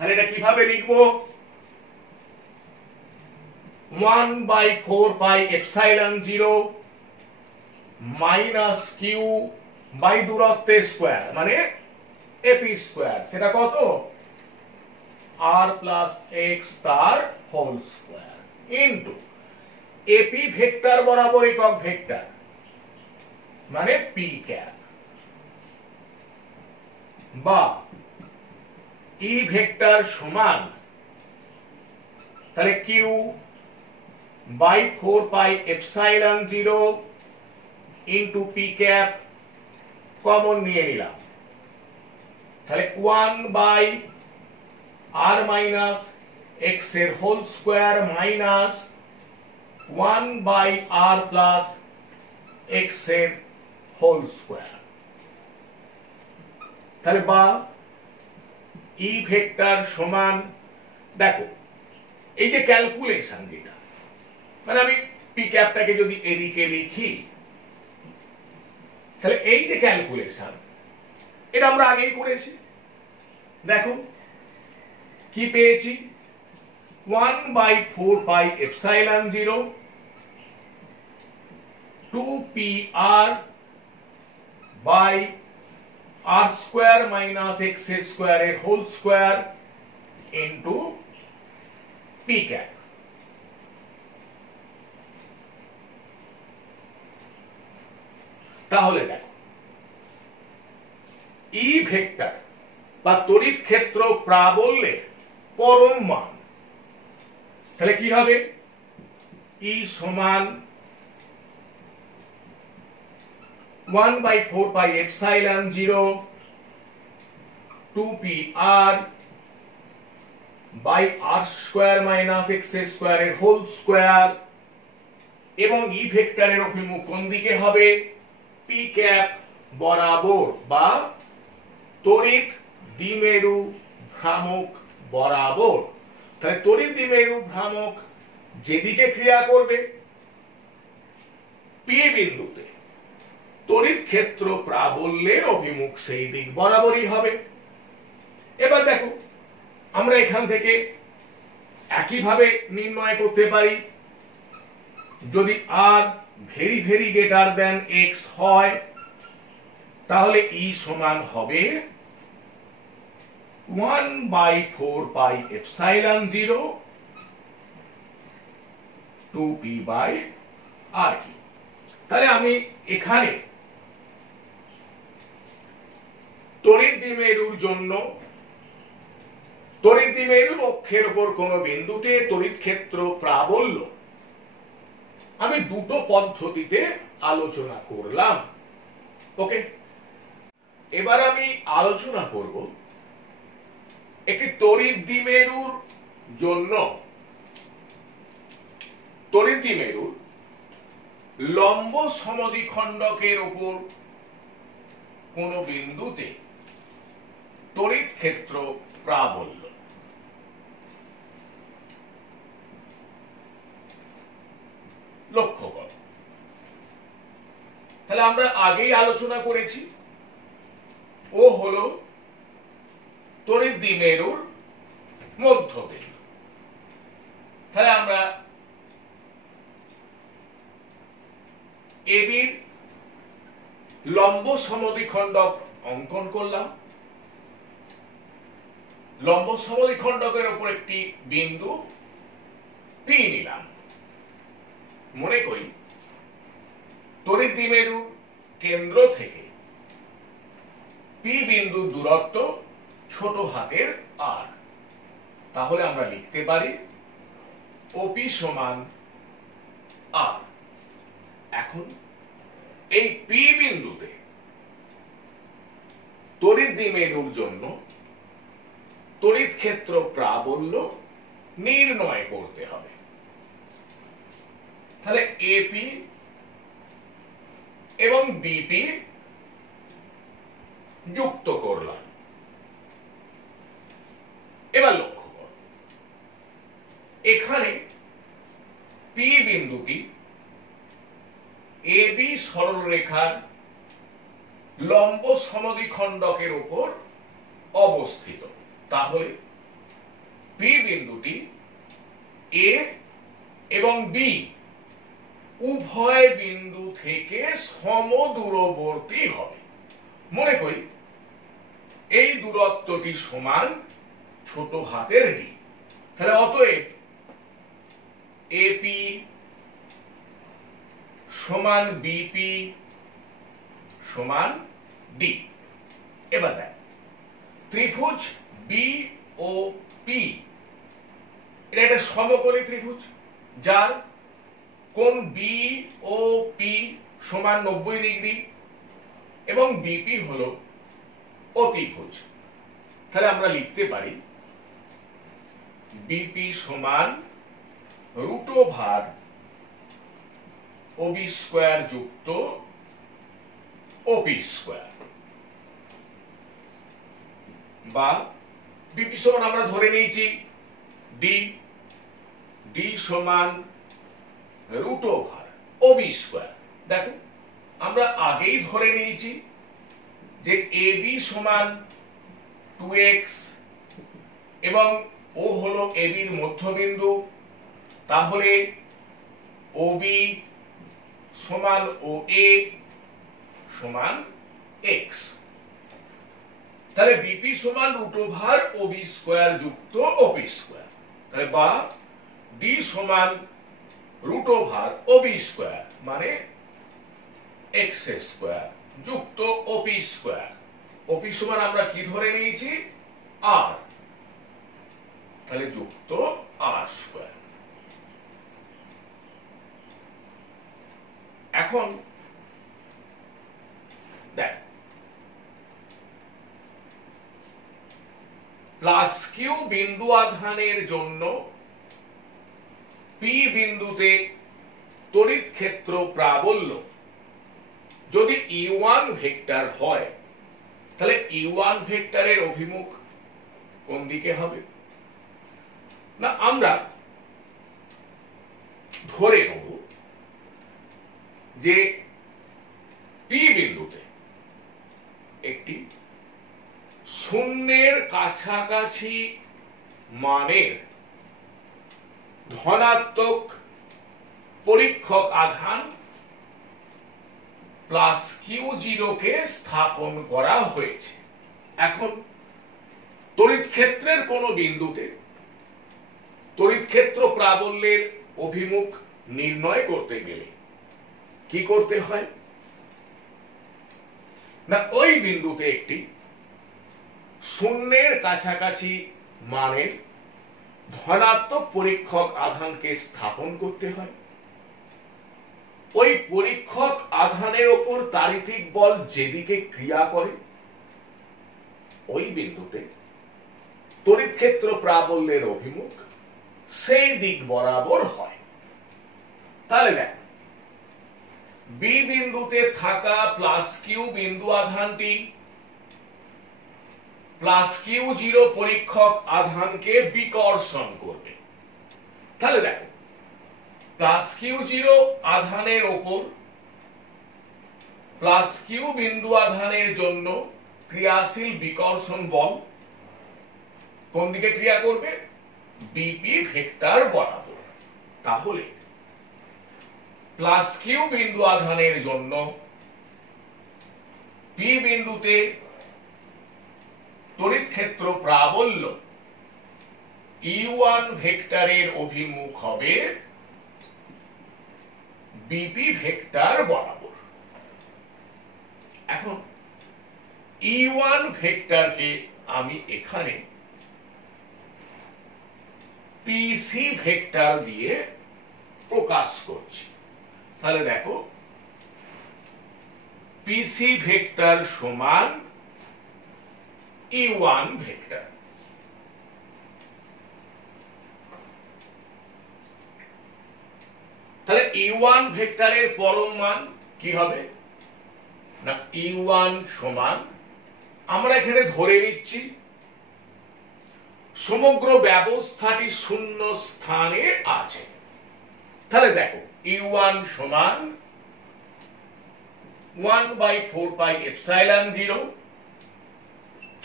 তাহলে এটা কিভাবে লিখবো? 1/4πε0 মাইনাস কিউ বাই দূরত্বের স্কয়ার মানে এপি স্কয়ার। সেটা কত? r প্লাস এক্স তার whole square into AP vector বরাবর একক ভেক্টর মানে পি ক্যাপ বা ই ভেক্টর সমান তাহলে Q by 4 pi epsilon 0 into P cap common নিয়ে নিলাম তাহলে 1 বাই আর মাইনাস এক্স এর whole square minus 1 by R plus x এর হোল স্কয়ার তাহলে বা ই ভেক্টর সমান দেখো এই যে ক্যালকুলেশন যেটা মানে আমি পি ক্যাপটাকে যদি এদিকে লিখি তাহলে এই যে ক্যালকুলেশন এটা আমরা আগেই করেছি দেখো কি পেয়েছি 1 by 4 pi epsilon 0 2 P R by R square minus x square এর whole square into P cap তাহলে দেখো ই ভেক্টর বা তড়িৎ ক্ষেত্র প্রাবল্যের পরম মান তাহলে কি হবে ই সমান 1 by 4 pi epsilon 0 2 P R by R square minus x square এর হোল স্কয়ার এবং ই ভেক্টরের অভিমুখ কোন দিকে হবে পি ক্যাপ বরাবর বা তড়িৎ দ্বিমেরু ভ্রামক বরাবর তাহলে তড়িৎ দ্বিমেরু ভ্রামক যেদিকে ক্রিয়া করবে পি বিন্দুতে তড়িৎ ক্ষেত্র প্রাবল্যের অভিমুখ সেই দিক বরাবরই হবে এবার দেখো আমরা এখান থেকে একইভাবে নির্ণয় করতে পারি যদি r very very greater than x হয় তাহলে ই সমান হবে 1 by 4 pi epsilon 0 2 p by r কি তাহলে আমি এখানে তড়িৎ দ্বিমেরুর জন্য তড়িৎ দ্বিমেরুর অক্ষের উপর কোন বিন্দুতে তড়িৎ ক্ষেত্র প্রাবল্য আমি দুটো পদ্ধতিতে আলোচনা করলাম ওকে এবার আমি আলোচনা করব একটি তড়িৎ দ্বিমেরুর জন্য তড়িৎ দ্বিমেরুর লম্ব সমদ্বিখণ্ডকের উপর কোন বিন্দুতে তড়িৎ ক্ষেত্র প্রাবল্য লক্ষ্য করো তাহলে আমরা আগেই আলোচনা করেছি ও হলো তড়িৎ দ্বিমেরুর মধ্যবিন্দু তাহলে আমরা এবির লম্ব সমদ্বিখণ্ডক অঙ্কন করলাম লম্ব সমদ্বিখণ্ডকের উপর একটি বিন্দু পি নিলাম মনে করি তড়িৎ দ্বিমেরু কেন্দ্র থেকে পি বিন্দুর দূরত্ব ছোট হাতের আর তাহলে আমরা লিখতে পারি ওপি সমান আর এখন এই পি বিন্দুতে তড়িৎ দ্বিমেরুর জন্য তড়িৎ ক্ষেত্র প্রাবল্য নির্ণয় করতে হবে তাহলে এপি এবং বিপি যুক্ত করলাম এবার লক্ষ্য কর এখানে পি বিন্দুটি এবি সরলরেখার লম্ব সমদ্বিখণ্ডকের উপর অবস্থিত তাহলে পি বিন্দুটি এ এবং বি উভয় বিন্দু থেকে সমদূরবর্তী হবে মনে করি এই দূরত্বটি সমান ছোট হাতের ডি। তাহলে অতএব এপি সমান বিপি সমান ডি। এবার দেখ ত্রিভুজ বি ও পি এটা একটা সমকোণী ত্রিভুজ যার কোণ বি ও পি সমান 90 ডিগ্রি এবং বিপি হলো অতিভুজ। তাহলে আমরা লিখতে পারি বিপি সমান √ওভার ওবি স্কয়ার যুক্ত ওপি স্কয়ার, বা বিপি সমান আমরা ধরে নিয়েছি ডি, ডি সমান √ওভার ওবি স্কয়ার। দেখো আমরা আগেই ধরে নিয়েছি যে এবি সমান 2x এবং ও হলো এবির মধ্যবিন্দু, তাহলে ওবি সমান ও এ সমান x। তাহলে বিপি সমান √ওভার ওবি স্কয়ার যুক্ত ওপি স্কয়ার, তাহলে বা ডি সমান √ওভার ওবি স্কয়ার মানে x স্কয়ার যুক্ত ওপি স্কয়ার। ওপি সমান আমরা কি ধরে নিয়েছি আর, তাহলে যুক্ত আর স্কয়ার। এখন দেখ প্লাস কিউ বিন্দু আধানের জন্য পি বিন্দুতে তড়িৎ ক্ষেত্র প্রাবল্য যদি E1 ভেক্টর হয়, তাহলে E1 ভেক্টরের অভিমুখ কোন দিকে হবে? না আমরা ধরে নেব যে পি বিন্দুতে একটি শূন্যের কাছাকাছি মানের ধনাত্মক পরীক্ষক আধান প্লাস Q0 কে স্থাপন করা হয়েছে। এখন তড়িৎ ক্ষেত্রের কোন বিন্দুতে তড়িৎ ক্ষেত্র প্রাবল্যের অভিমুখ নির্ণয় করতে গেলে কি করতে হয়? না ওই বিন্দুতে একটি শূন্যের কাছাকাছি মানের ধনাত্মক পরীক্ষক আধানকে স্থাপন করতে হয়। ওই পরীক্ষক আধানের উপর তাড়িতিক বল যেদিকে ক্রিয়া করে ওই বিন্দুতে তড়িৎ ক্ষেত্র প্রাবল্যের অভিমুখ সেই দিক বরাবর হয়। তাহলে দেখ বি বিন্দুতে থাকা প্লাস কিউ বিন্দু আধানটি প্লাস Q0 পরীক্ষক আধানকে বিকর্ষণ করবে। তাহলে দেখো প্লাস Q0 আধানের ওপর প্লাস কিউ বিন্দু আধানের জন্য ক্রিয়াশীল বিকর্ষণ বল কোন দিকে ক্রিয়া করবে? বিপি ভেক্টর বরাবর। তাহলে প্লাস কিউ বিন্দু আধানের জন্য পি বিন্দুতে তড়িৎ ক্ষেত্র প্রাবল্য E1 ভেক্টরের অভিমুখ হবে বিপি ভেক্টর বরাবর। এখন E1 ভেক্টরকে আমি এখানে পিসি ভেক্টর দিয়ে প্রকাশ করছি। তাহলে দেখো পিসি ভেক্টর সমান E1 ভেক্টর। তাহলে E1 ভেক্টরের পরম মান কি হবে? না E1 সমান আমরা এখানে ধরে নিচ্ছি সমগ্র ব্যবস্থাটি শূন্য স্থানে আছে। তাহলে দেখো E1 সমান 1/4πε0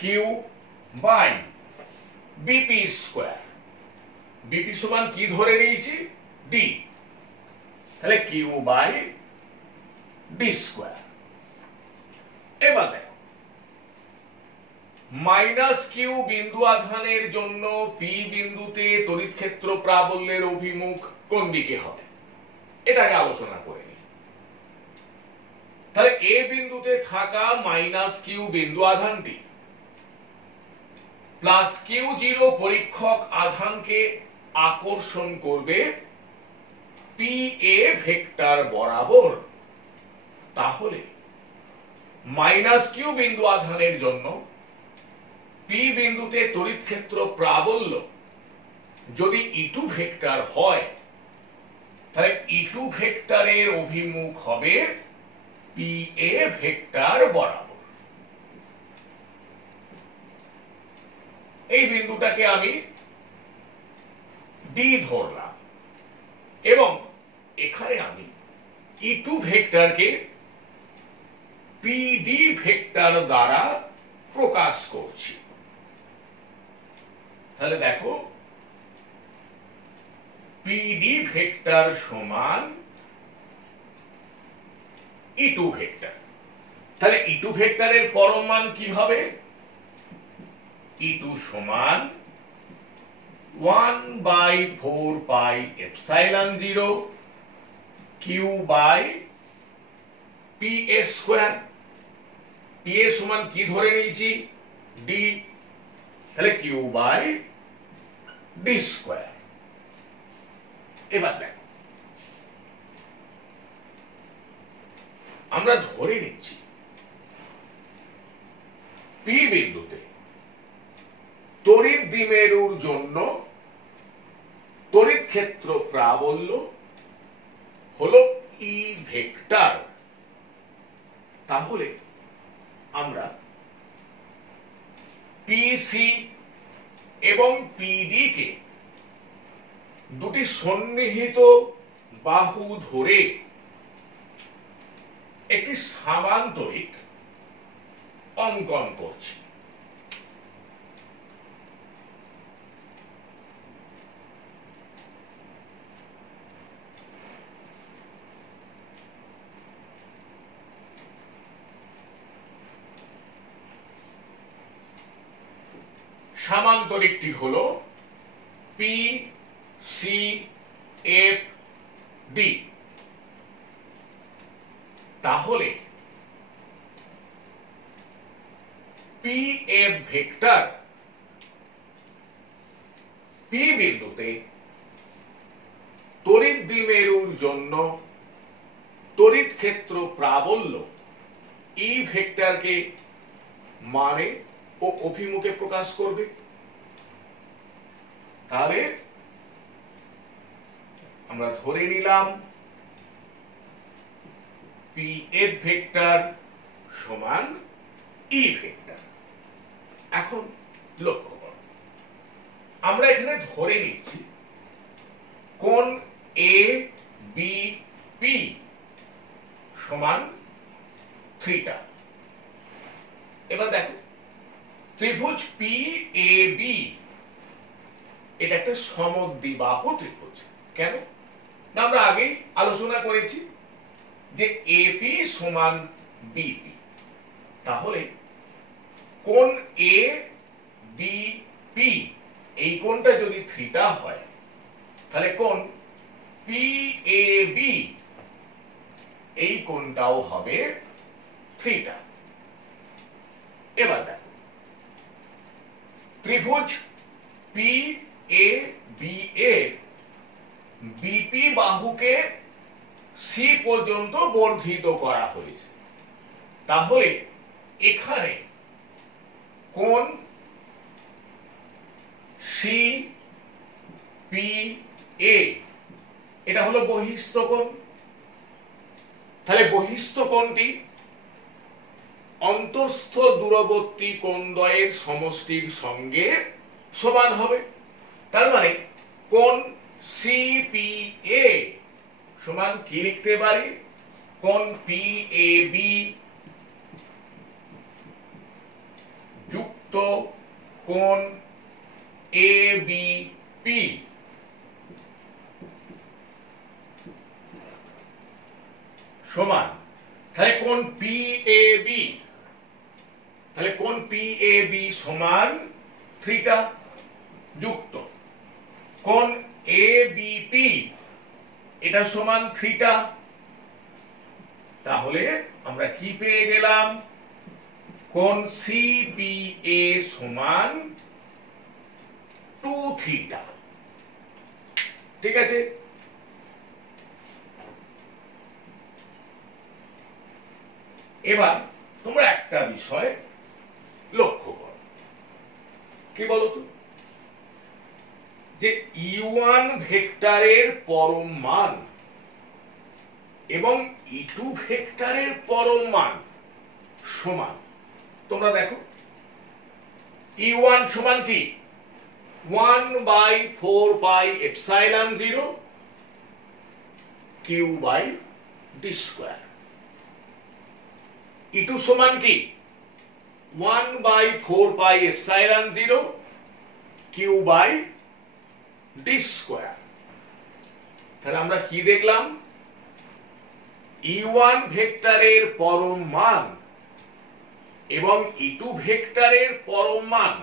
Q by BP square. BP সমান কি ধরে নিয়েছি? ডি। তাহলে কিউ বাই ডি স্কয়ার। এবার দেখো মাইনাস কিউ বিন্দু আধানের জন্য পি বিন্দুতে তড়িৎ ক্ষেত্র প্রাবল্যের অভিমুখ কোন দিকে হবে এটাকে আলোচনা করে নিই। তাহলে এ বিন্দুতে থাকা মাইনাস কিউ বিন্দু আধানটি প্লাস কিউ জিরো পরীক্ষক আধানকে আকর্ষণ করবে পি এ ভেক্টর বরাবর। তাহলে মাইনাস কিউ বিন্দু আধানের জন্য পি বিন্দুতে তড়িৎ ক্ষেত্র প্রাবল্য যদি ইটু ভেক্টর হয় তাহলে ইটু ভেক্টরের অভিমুখ হবে পি এ ভেক্টর বরাবর। এই বিন্দুটাকে আমি ডি ধরলাম এবং এখানে আমি ইটু ভেক্টরকে পিডি ভেক্টর দ্বারা প্রকাশ করছি। তাহলে দেখো পিডি ভেক্টর সমান ইটু ভেক্টর। তাহলে ইটু ভেক্টরের পরম মান কি হবে? ইটু সমান 1/4 pi epsilon 0 Q by P A square. P A সমান কি ধরে নিয়েছি? ডি। তাহলে কিউ বাই ডি স্কোয়ার। এবার দেখো আমরা ধরে নিচ্ছি পি বিন্দুতে তড়িৎ দ্বিমেরুর জন্য তড়িৎ ক্ষেত্র প্রাবল্য হলো ই ভেক্টর। তাহলে আমরা পিসি এবং পিডি কে দুটি সন্নিহিত বাহু ধরে একটি সামান্তরিক অঙ্কন করছি। সামান্তরিকটি হলো পি সি এফ ডি। তাহলে পি এফ ভেক্টর পি বিন্দুতে তড়িৎ দ্বিমেরুর জন্য তড়িৎ ক্ষেত্র প্রাবল্য ই ভেক্টরকে মানে ও অভিমুখে প্রকাশ করবে। তাহলে আমরা ধরে নিলাম পি এফ ভেক্টর সমান ই ভেক্টর। এখন লক্ষ্য করো আমরা এখানে ধরে নিচ্ছি কোণ এ বি পি সমান থিটা। এবার দেখো ত্রিভুজ পি এ বি এটা একটা সমদ্বিবাহু ত্রিভুজ। কেন না আমরা আগেই আলোচনা করেছি যে এপি সমান বিপি। তাহলে কোণ এ বি পি এই কোণটা যদি থিটা হয় তাহলে কোণ পি এ বি এই কোণটাও হবে থিটা। এবার দেখো ত্রিভুজ পি এ বি এর বিপি বাহুকে সি পর্যন্ত বর্ধিত করা হয়েছে। তাহলে এখানে কোণ সি পি এ এটা হলো বহিঃস্থ কোণ। তাহলে বহিঃস্থ কোণটি অন্তঃস্থ দূরবর্তী কোণদ্বয়ের সমষ্টির সঙ্গে সমান হবে। তার মানে কোণ সিপিএ সমান কি লিখতে পারি? কোণ পিএবি যুক্ত কোণ এবিপি সমান। তাহলে কোণ পিএবি তাহলে কোণ PAB সমান থিটা যুক্ত কোণ ABP এটা সমান থিটা। তাহলে আমরা কি পেয়ে গেলাম? কোণ CPA সমান 2 থিটা। ঠিক আছে, এবার তোমরা একটা বিষয় লক্ষ্য করো, কি বলতো, যে E1 ভেক্টরের পরম মান এবং E2 ভেক্টরের পরম মান সমান। তোমরা দেখো E1 সমান কি 1/4πε0 q by D square. E2 সমান কি 1/4πε0 q বাই ডি স্কয়ার। তাহলে আমরা কি দেখলাম? E1 ভেক্টরের পরম মান এবং E2 ভেক্টরের পরম মান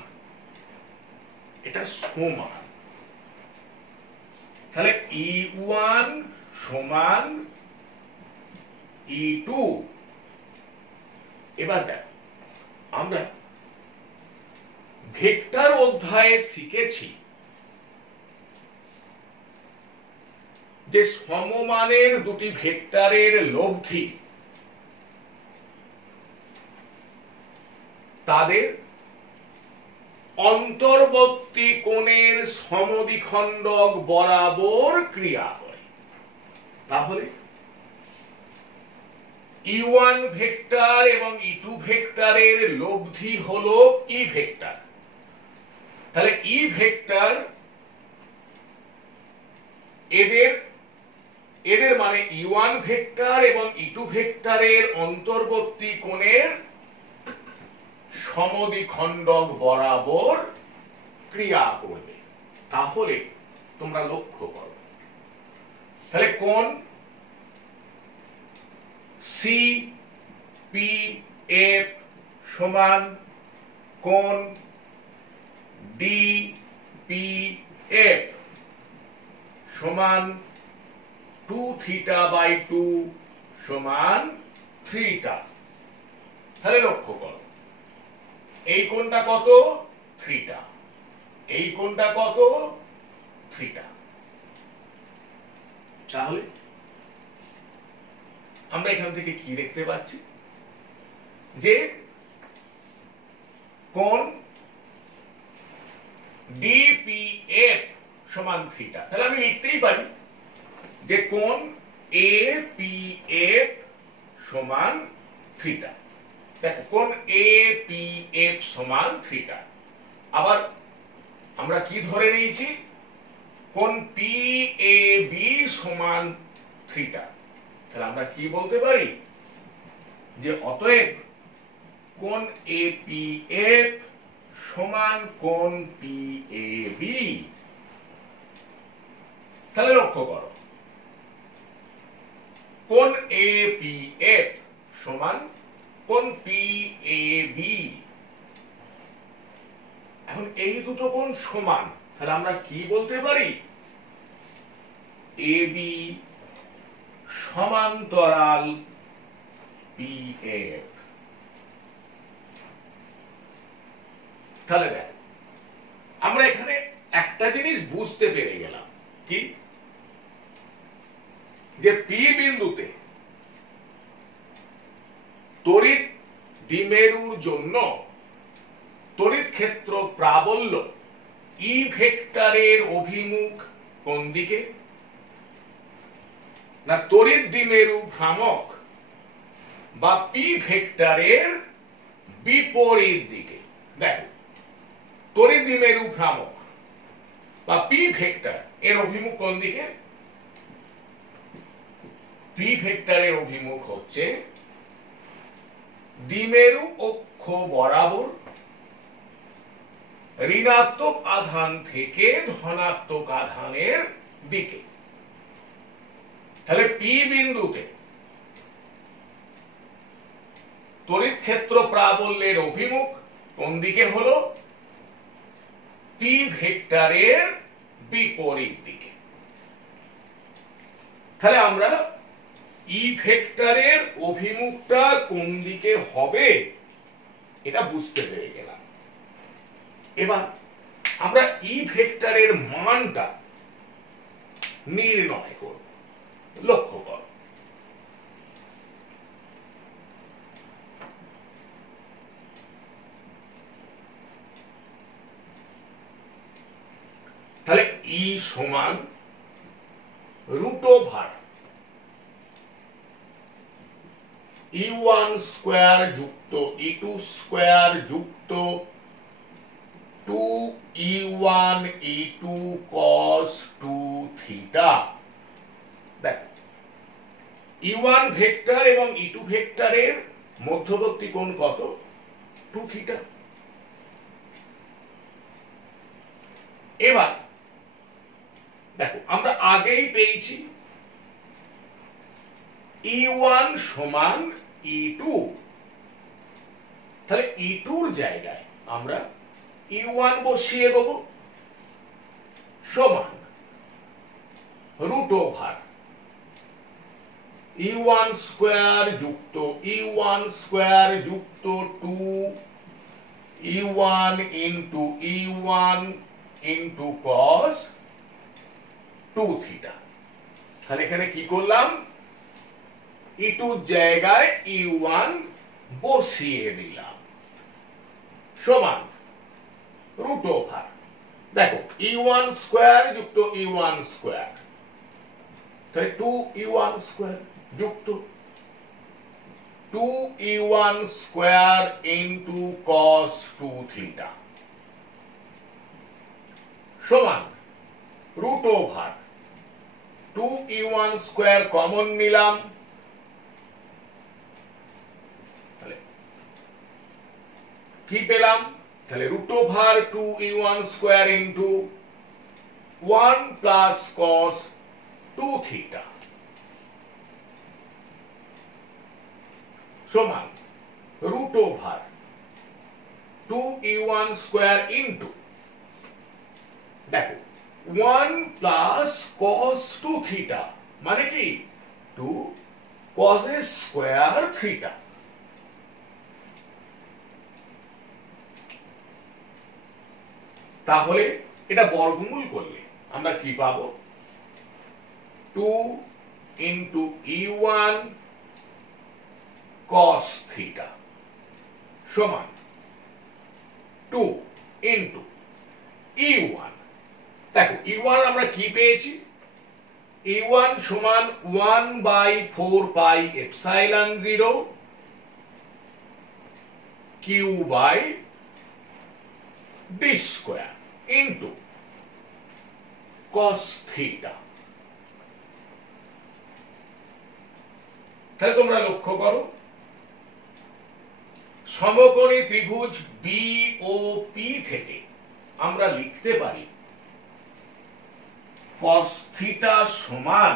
এটা সমান। তাহলে E1 সমান E2। এবার দেখো, আমরা ভেক্টর অধ্যায়ে শিখেছি যে সমমানের দুটি ভেক্টরের লব্ধি তাদের অন্তর্বর্তী কোণের সমদ্বিখণ্ডক বরাবর ক্রিয়া করে। তাহলে E1 ভেক্টর এবং E2 ভেক্টরের লব্ধি হলো E ভেক্টর। তাহলে E ভেক্টর এদের মানে E1 ভেক্টর এবং E2 ভেক্টরের অন্তর্বর্তী কোণের সমদ্বিখণ্ডক বরাবর ক্রিয়া করবে। তাহলে তোমরা লক্ষ্য করো, তাহলে কোণ CPF সমান কোণ DPF সমান 2θ/2 সমান থিটা। তাহলে লক্ষ্য করো, এই কোণটা কত? থিটা। এই কোণটা কত? থিটা। তাহলে আমরা এখান থেকে কি দেখতে পাচ্ছি? যে কোণ DPF সমান থিটা। তাহলে আমি লিখতেই পারি যে কোণ APF সমান থিটা। দেখো, কোণ APF সমান থিটা। আবার আমরা কি ধরে নিয়েছি? কোণ PAB সমান থিটা। তাহলে আমরা কি বলতে পারি? যে অতএব কোণ APF সমান কোণ PAB। তাহলে লক্ষ্য করো, কোণ APF সমান কোণ PAB। এখন এই দুটো কোণ সমান, তাহলে আমরা কি বলতে পারি? AB সমান্তরাল PF। তাহলে দেখ, আমরা এখানে একটা জিনিস বুঝতে পেরে গেলাম, কি? যে P বিন্দুতে তড়িৎ দ্বিমেরুর জন্য তড়িৎ ক্ষেত্র প্রাবল্য E ভেক্টরের অভিমুখ কোন দিকে? না তড়িৎ দ্বিমেরু ভ্রামক বা P ভেক্টরের বিপরীত দিকে। দেখো, তড়িৎ দ্বিমেরু ভ্রামক বা P ভেক্টর এর অভিমুখ কোন দিকে? P ভেক্টরের অভিমুখ হচ্ছে দ্বিমেরু অক্ষ বরাবর ঋণাত্মক আধান থেকে ধনাত্মক আধানের দিকে। তাহলে P বিন্দুতে তড়িৎ ক্ষেত্র প্রাবল্যের অভিমুখ কোন দিকে হলো? পি ভেক্টরের বিপরীত দিকে। তাহলে আমরা ই ভেক্টরের অভিমুখটা কোন দিকে হবে এটা বুঝতে পেরে গেলাম। এবার আমরা ই ভেক্টরের মানটা নির্ণয় করব। লক্ষ্য কর, তাহলে ই সমান রুট ওভার E1 স্কয়ার যুক্ত E2 স্কয়ার যুক্ত 2E1 E2 cos 2 থিটা। দেখ, E1 ভেক্টর এবং E2 ভেক্টরের মধ্যবর্তী কোণ কত? 2 থিটা। এবার দেখো, আমরা আগেই পেয়েছি E1 সমান E2, তাহলে E2 এর জায়গায় আমরা E1 বসিয়ে দেব, সমান রুট ওভার E1 স্কয়ার যুক্ত E1 স্কয়ার যুক্ত 2E1 into E1 into cos 2 theta. তাহলে এখানে কি করলাম? E2 জায়গায় E1 বসিয়ে দিলাম, সমান রুট ওভার, দেখো E1 স্কয়ার যুক্ত E1 স্কয়ার, তাহলে 2E1 স্কয়ার যুক্ত 2E1 square into cos 2 theta সমান root over 2E1 square common নিলাম, কি পেলাম? তাহলে root over 2E1 square into 1 plus cos 2 theta সমান root over 2E1 square into, দেখো 1 প্লাস cos 2 থিটা মানে কি 2 cos স্কয়ার থিটা। তাহলে এটা বর্গমূল করলে আমরা কি পাবো? 2 ইন্টু E1 cos থিটা সমান 2 ইন্টু E1। দেখো E1 আমরা কি পেয়েছি? E1 সমান 1/4 pi epsilon 0 q by d square into cos theta. তাহলে তোমরা লক্ষ্য করো, সমকোণী ত্রিভুজ BOP থেকে আমরা লিখতে পারি cos থিটা সমান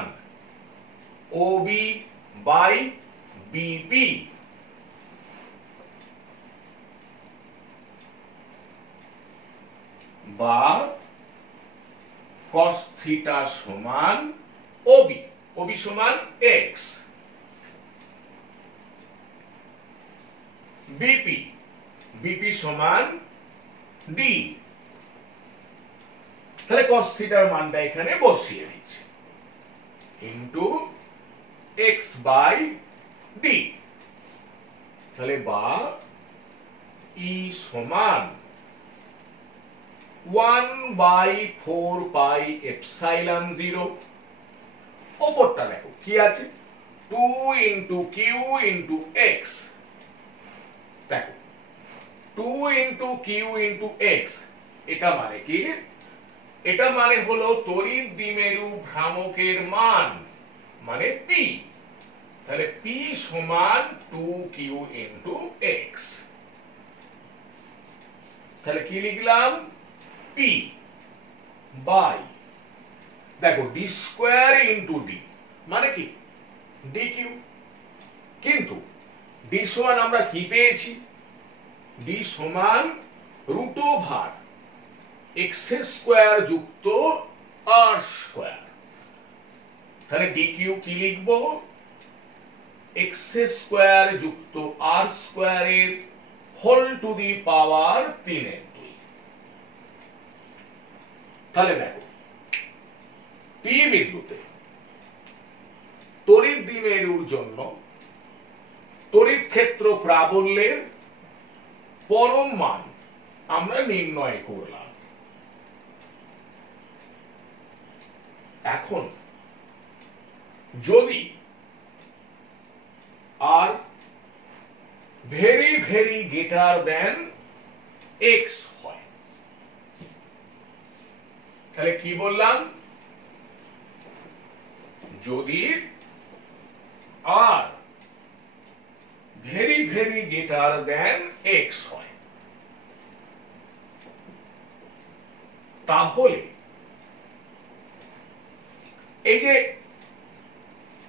OB বাই BP, বা cos থিটা সমান OB, OB সমান x, BP, BP সমান D। তাহলে cos থিটার মানটা এখানে বসিয়ে দিচ্ছি ইনটু x বাই D। তাহলে বা E সমান 1/4 পাই এপসাইলন 0, ওপরটা দেখো কি আছে 2 ইন্টু কিউ ইন্টু এক্স। দেখো 2 ইন্টু কিউ ইন্টু এক্স, এটা মানে কি? এটা মানে হলো তড়িৎ দ্বিমেরু ভ্রামকের মান, মানে P। তাহলে P সমান 2q ইন্টু এক্স। তাহলে কি লিখলাম? P বাই, দেখো d স্কয়ার ইন্টু d মানে কি dq, কিন্তু ডি সমান আমরা কি পেয়েছি? ডি সমান রুট ওভার এক্স স্কোয়ার যুক্ত আর স্কোয়ার। তাহলে ডি কিউ কি লিখবো? এক্স স্কোয়ার যুক্ত আর স্কোয়ারের হোল টু দি পাওয়ার 3/2। তাহলে দেখো পি বিন্দুতে তড়িৎ দ্বিমেরুর জন্য তড়িৎ ক্ষেত্র প্রাবল্যের পরম মান আমরা নির্ণয় করলাম। এখন যদি r very very greater than x হয়, তাহলে কি বললাম? যদি r very very greater than x হয়, তাহলে এই যে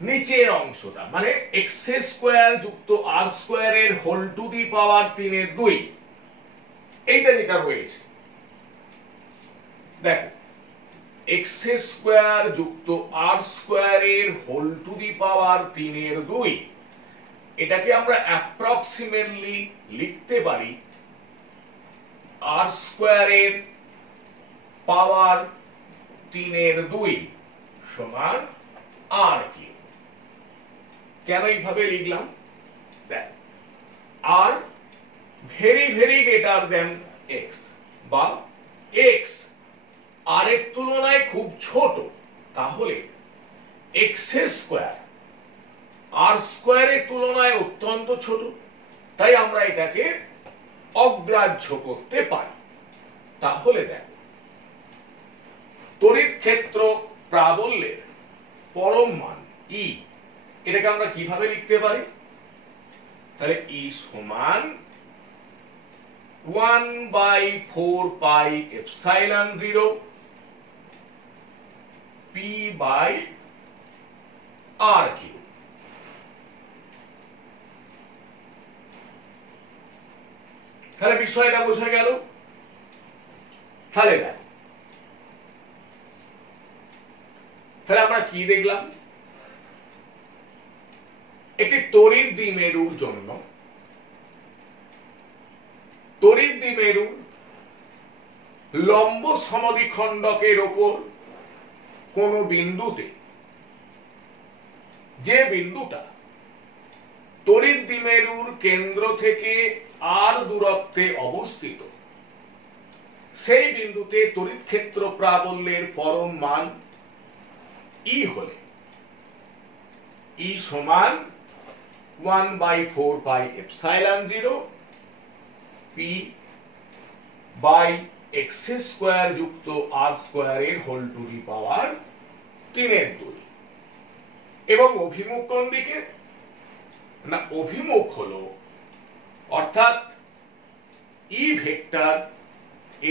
নিচের অংশটা মানে এক্স স্কোয়ার যুক্ত আর স্কোয়ারের হোল টু দি পাওয়ার 3/2, এইটা যেটা রয়েছে দেখো এক্স স্কোয়ার যুক্ত আর স্কোয়ারের হোল টু দি পাওয়ার 3/2, এটাকে আমরা অ্যাপ্রক্সিমেটলি লিখতে পারি আর স্কোয়ারের পাওয়ার 3/2 সমান আর কিউ। কেন এইভাবে লিখলাম? দেখ আর very very greater than x বা এক্স আর এর তুলনায় খুব ছোট, তাহলে এক্স স্কোয়ার আর স্কোয়ারের তুলনায় অত্যন্ত ছোট, তাই আমরা এটাকে অগ্রাহ্য করতে পারি। তাহলে দেখ তড়িৎ ক্ষেত্র প্রাবল্যের পরম মান ই, এটাকে আমরা কিভাবে লিখতে পারি? তাহলে ই সমান 1/4 pi epsilon 0 P by R cube. তাহলে বিষয়টা বোঝা গেল। তাহলে দেখো তাহলে আমরা কি দেখলাম? একটি তড়িৎ দ্বিমেরুর জন্য তড়িৎ দ্বিমেরুর লম্ব সমদ্বিখণ্ডকের ওপর কোন বিন্দুতে যে বিন্দুটা তড়িৎ দ্বিমেরুর কেন্দ্র থেকে আর দূরত্বে অবস্থিত, সেই বিন্দুতে তড়িৎ ক্ষেত্র প্রাবল্যের পরম মান ই হলে ই সমান 1/4 pi epsilon 0 P by X square যুক্ত আর স্কোয়ারের হোল টু দি পাওয়ার 3/2। এবং অভিমুখ কোন দিকে? না, অভিমুখ হলো অর্থাৎ ই ভেক্টর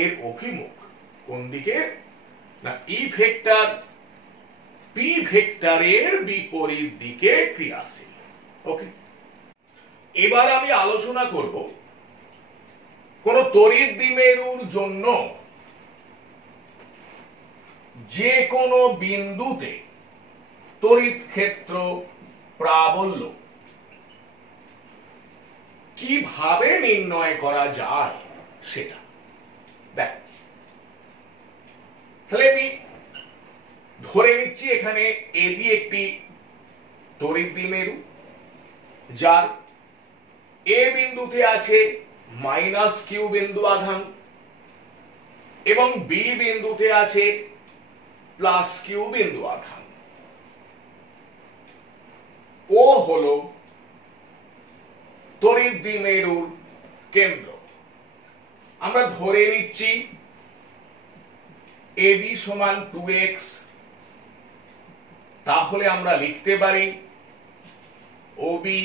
এর অভিমুখ কোন দিকে? না, ই ভেক্টর পি ভেক্টরের বিপরীত দিকে ক্রিয়াশীল। ওকে, এবার আমি আলোচনা করব কোন তড়িৎ দ্বিমেরুর জন্য যে কোনো বিন্দুতে তড়িৎ ক্ষেত্র প্রাবল্য কিভাবে নির্ণয় করা যায় সেটা দেখ। তাহলে আমি ধরে নিচ্ছি এখানে এবি একটি তড়িৎ দ্বিমেরু, যার এ বিন্দুতে আছে মাইনাস কিউ বিন্দু আধান এবং বি বিন্দুতে আছে প্লাস কিউ বিন্দু আধান। ও হলো তড়িৎ দ্বিমেরুর কেন্দ্র। আমরা ধরে নিচ্ছি এবি সমান 2x, তাহলে আমরা লিখতে পারি ওবি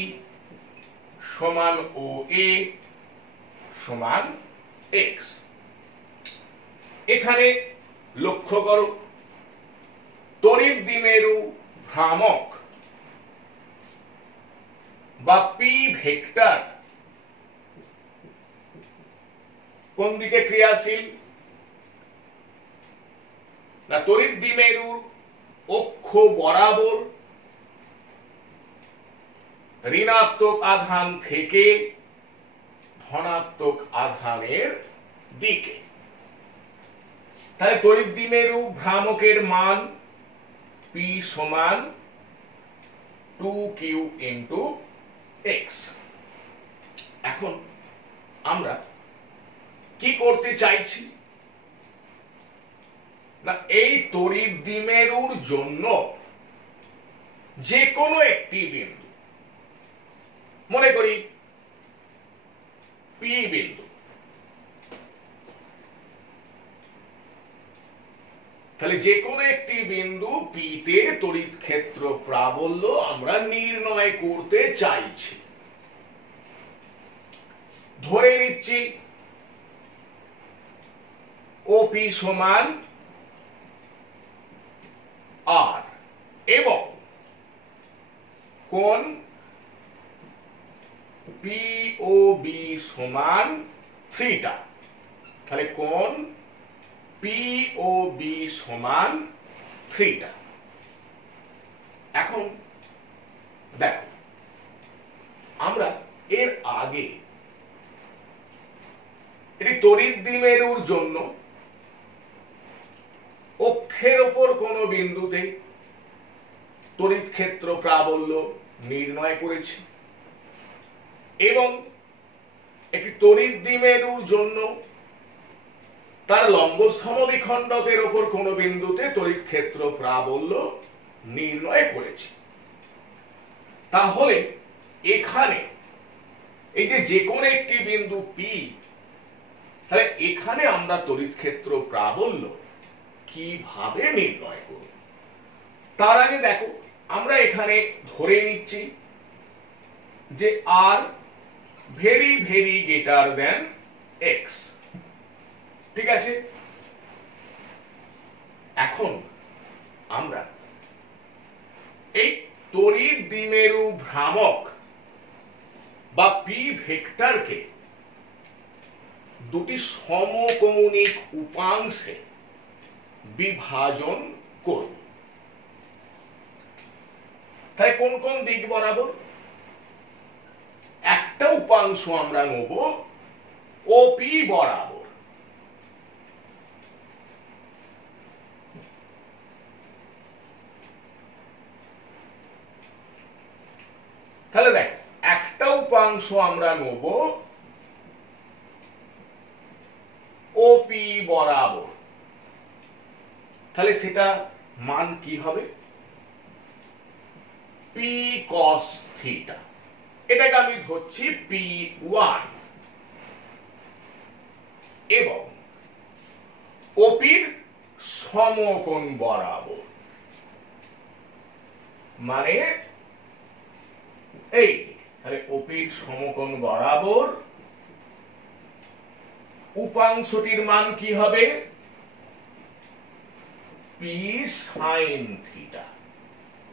সমান ও এ সমান x। এখানে লক্ষ্য করো তড়িৎ দ্বিমেরু ভ্রামক বা পি ভেক্টর কোন দিকে ক্রিয়াশীল? না তড়িৎ দ্বিমেরুর অক্ষ বরাবর ঋণাত্মক আধান থেকে ধনাত্মক আধানের দিকে। তাহলে তড়িৎ দ্বিমেরু ভ্রামকের মান P সমান 2q ইন্টু এক্স। এখন আমরা কি করতে চাইছি? না এই তড়িৎ দ্বিমেরুর জন্য যে কোনো একটি বিন্দু, মনে করি পি বিন্দু, তাহলে যে কোনো একটি বিন্দু পি তে তড়িৎ ক্ষেত্র প্রাবল্য আমরা নির্ণয় করতে চাইছি। ধরে নিচ্ছি ওপি সমান আর এবং কোণ পিওবি সমান থিটা। তাহলে কোণ পিওবি সমান থিটা। এখন দেখো, আমরা এর আগে এটি তড়িৎ দ্বিমেরুর জন্য অক্ষের ওপর কোন বিন্দুতে তড়িৎ ক্ষেত্র প্রাবল্য নির্ণয় করেছি এবং একটি তড়িৎ দ্বিমেরুর জন্য তার লম্ব সমদ্বিখণ্ডকের ওপর কোন বিন্দুতে তড়িৎ ক্ষেত্র প্রাবল্য নির্ণয় করেছি। তাহলে এখানে এই যে কোনো একটি বিন্দু পি, তাহলে এখানে আমরা তড়িৎ ক্ষেত্র প্রাবল্য কিভাবে নির্ণয় করব? তার আগে দেখো, আমরা এখানে ধরে নিচ্ছি যে আর very very greater than x. ঠিক আছে, এখন আমরা এই তড়িৎ দ্বিমেরু ভ্রামক বা পি ভেক্টরকে দুটি সমকৌণিক উপাংশে বিভাজন করব। তাই কোন কোন দিক বরাবর? একটা উপাংশ আমরা নেব ওপি বরাবর, তাহলে দেখ একটা উপাংশ আমরা নেব ওপি বরাবর, তাহলে সেটা মান কি হবে? P cos theta. এটাকে আমি ধরছি P1 এবং ওপির সমকোণ বরাবর, মানে এই তাহলে ওপির সমকোণ বরাবর উপাংশটির মান কি হবে? P sin theta.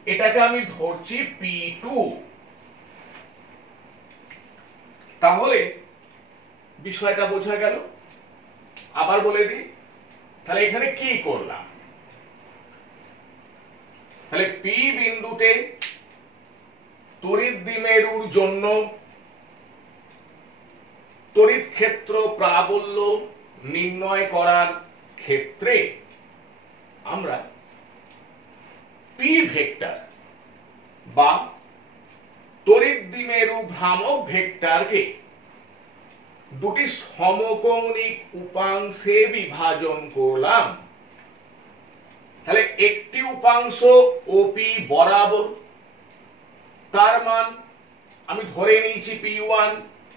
এটাকে আমি ধরছি P2। তাহলে বিষয়টা বোঝা গেল? আবার বলে দিই, তাহলে এখানে কি করলাম? তাহলে পি বিন্দুতে তড়িৎ দ্বিমেরুর জন্য তড়িৎ ক্ষেত্র প্রাবল্য নির্ণয় করার ক্ষেত্রে আমরা পি ভেক্টর বা তড়িৎ দ্বিমেরু ভ্রামক ভেক্টরকে দুটি সমকৌণিক উপাংশে বিভাজন করলাম। তাহলে একটি উপাংশ ওপি বরাবর, তার মান আমি ধরে নিয়েছি P1,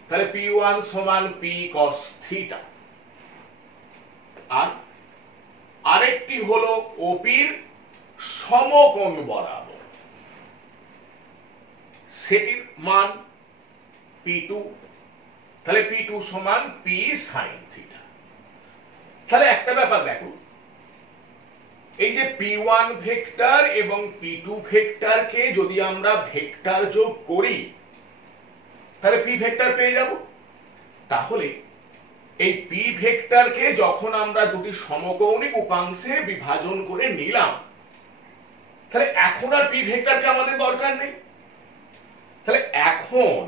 তাহলে P1 সমান P cos থিটা। আর আরেকটি হলো ওপির সমকোণ বরাবর, সেটির মান P2, তাহলে P2 সমান P sin থিটা। তাহলে একটা ব্যাপার দেখো, এই যে P1 ভেক্টর এবং P2 ভেক্টরকে যদি আমরা ভেক্টর যোগ করি, তাহলে পি ভেক্টর পেয়ে যাব। তাহলে এই পি ভেক্টরকে যখন আমরা দুটি সমকৌণিক উপাংশে বিভাজন করে নিলাম, তাহলে এখন আর পি ভেক্টরকে আমাদের দরকার নেই। তাহলে এখন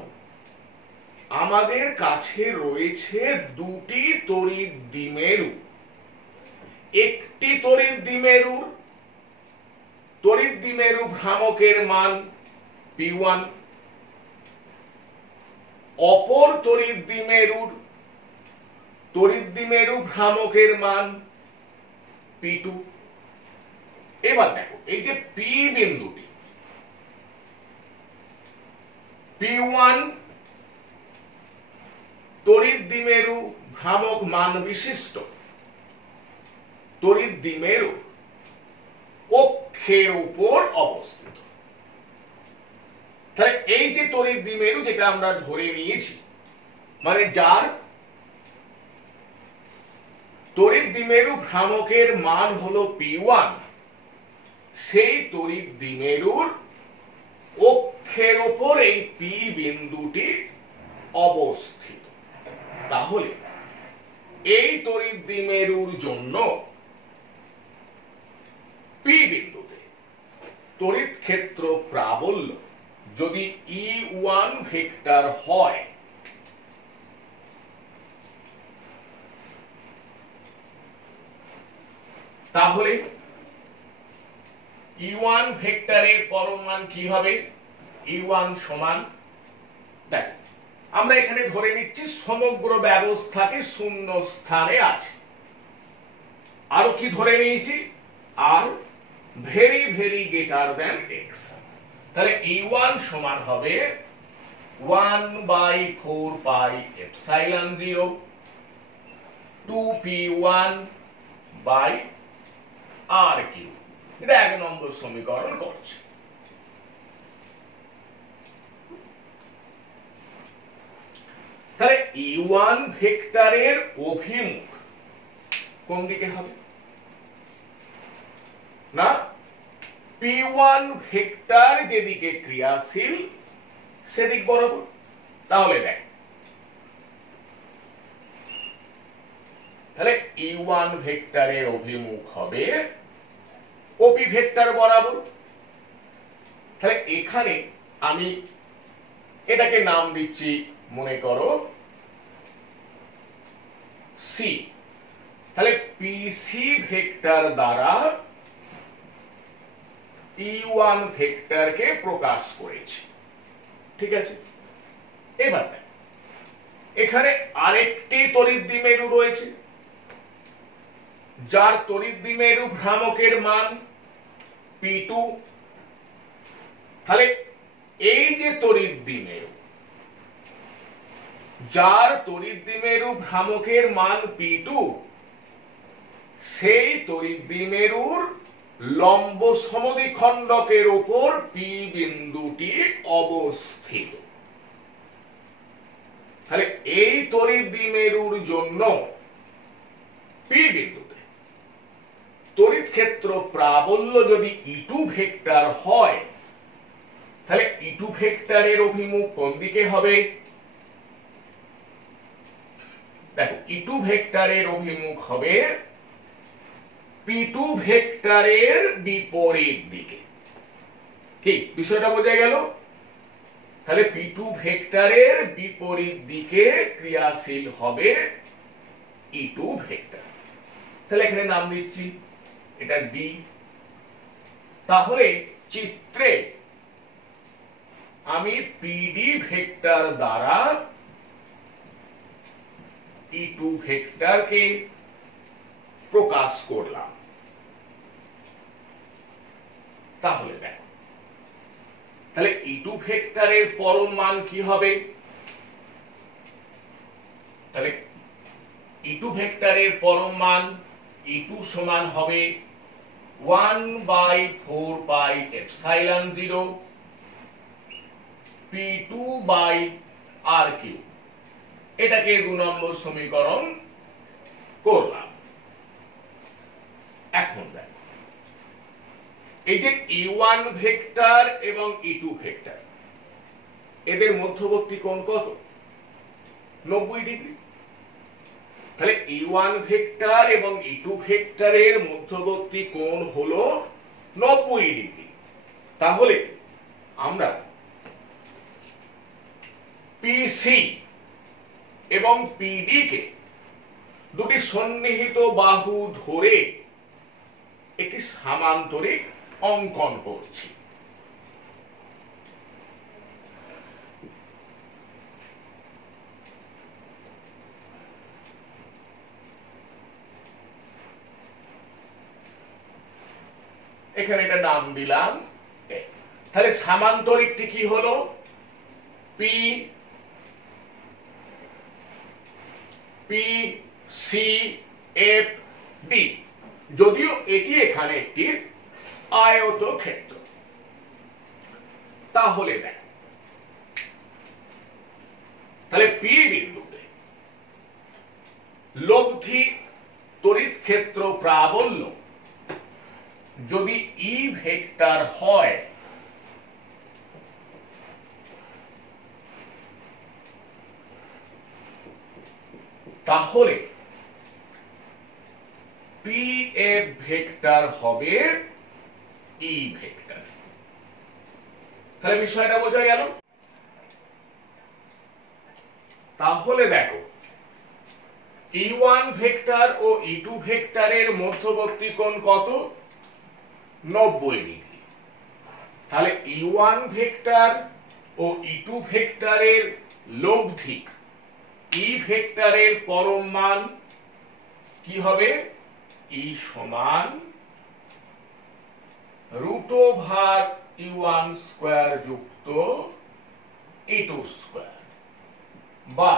আমাদের কাছে রয়েছে দুটি তড়িৎ দ্বিমেরু। একটি তড়িৎ দ্বিমেরু ভ্রামকের মান P1, অপর তড়িৎ দ্বিমেরু ভ্রামকের মান P2। এবার দেখো এই যে পি বিন্দুটি, P1 তড়িৎ দ্বিমেরু ভ্রামক মান বিশিষ্ট তড়িৎ দ্বিমেরু অক্ষের উপর অবস্থিত। তাহলে এই যে তড়িৎ দ্বিমেরু যেটা আমরা ধরে নিয়েছি, মানে যার তড়িৎ দ্বিমেরু ভ্রামকের মান হলো P1, সেই তড়িৎ দ্বিমেরুর অক্ষের উপর এই পি বিন্দুটি অবস্থিত। তাহলে এই তড়িৎ দ্বিমেরুর জন্য পি বিন্দুতে তড়িৎ ক্ষেত্র প্রাবল্য যদি E1 ভেক্টর হয়, তাহলে E1 ভেক্টরের পরম মান কি হবে? E1 সমান, দেখ আমরা এখানে ধরে নিচ্ছি সমগ্র ব্যবস্থাটি শূন্য স্থানে আছে। আরো কি ধরে নিয়েছি? R very very greater than X. তাহলে E1 সমান হবে 1/4 pi epsilon 0 2p1 by R cube. এটা 1 নম্বর সমীকরণ করছে। তাহলে E1 ভেক্টরের অভিমুখ কোন দিকে হবে? না, P1 ভেক্টর যেদিকে ক্রিয়াশীল সেদিক বরাবর। তাহলে দেখ, তাহলে E1 ভেক্টরের অভিমুখ হবে OP ভেক্টর বরাবর। তাহলে এখানে আমি এটাকে নাম দিচ্ছি, মনে করো সি। তাহলে পিসি ভেক্টর দ্বারা E1 ভেক্টরকে প্রকাশ করেছি। ঠিক আছে, এবার এখানে আরেকটি তড়িৎ দ্বিমেরু রয়েছে, যার তড়িৎ দ্বিমেরু ভ্রামকের মান P2। তাহলে এই যে তড়িৎ দ্বিমেরু, যার তড়িৎ দ্বিমেরু ভ্রামকের মান P2, সেই তড়িৎ দ্বিমেরুর লম্ব সমদ্বিখণ্ডকের উপর পি বিন্দুটি অবস্থিত। তাহলে এই তড়িৎ দ্বিমেরুর জন্য পি বিন্দুতে তড়িৎ ক্ষেত্র প্রাবল্য যদি E2 ভেক্টর হয়, তাহলে E2 ভেক্টরের অভিমুখ কোন দিকে হবে? দেখো, E2 ভেক্টরের অভিমুখ হবে P2 ভেক্টরের বিপরীত দিকে। কি বিষয়টা বোঝা গেল? তাহলে P2 ভেক্টরের বিপরীত দিকে ক্রিয়াশীল হবে E2 ভেক্টর। তাহলে এখানে নাম দিচ্ছি এটা ডি। তাহলে চিত্রে আমি পিডি ভেক্টর দ্বারা E2 ভেক্টরকে প্রকাশ করলাম। তাহলে দেখো, তাহলে E2 ভেক্টরের পরম মান কি হবে? তাহলে E2 ভেক্টরের পরম মান E2 সমান হবে 1/4 pi epsilon 0 P2 by R cube. এটাকে 2 নম্বর সমীকরণ করলাম। এখন দেখো, এই যে E1 ভেক্টর এবং E2 ভেক্টর, এদের মধ্যবর্তী কোণ কত? 90 ডিগ্রি। তাহলে E1 ভেক্টর এবং E2 ভেক্টরের মধ্যবর্তী কোণ হলো 90 ডিগ্রি। তাহলে আমরা PC এবং PD কে দুটি সন্নিহিত বাহু ধরে একটি সামান্তরিক অঙ্কন করছি। এখানে একটা নাম দিলাম এ। তাহলে সামান্তরিকটি কি হলো? PCFD, যদিও এটি এখানে একটি আয়তক্ষেত্র। তাহলে দেখ, তাহলে P বিন্দুতে লব্ধি তড়িৎ ক্ষেত্র প্রাবল্য যদি E ভেক্টর হয়, তাহলে PF ভেক্টর হবে E ভেক্টর। তাহলে বিষয়টা বোঝা গেল? তাহলে দেখো, E1 ভেক্টর ও E2 ভেক্টরের মধ্যবর্তী কোণ কত? 90 ডিগ্রি। তাহলে E1 ভেক্টর ও E2 ভেক্টরের লব্ধি E ভেক্টরের পরম মান কি হবে? E সমান √E1 স্কয়ার যুক্ত E2 স্কয়ার, বা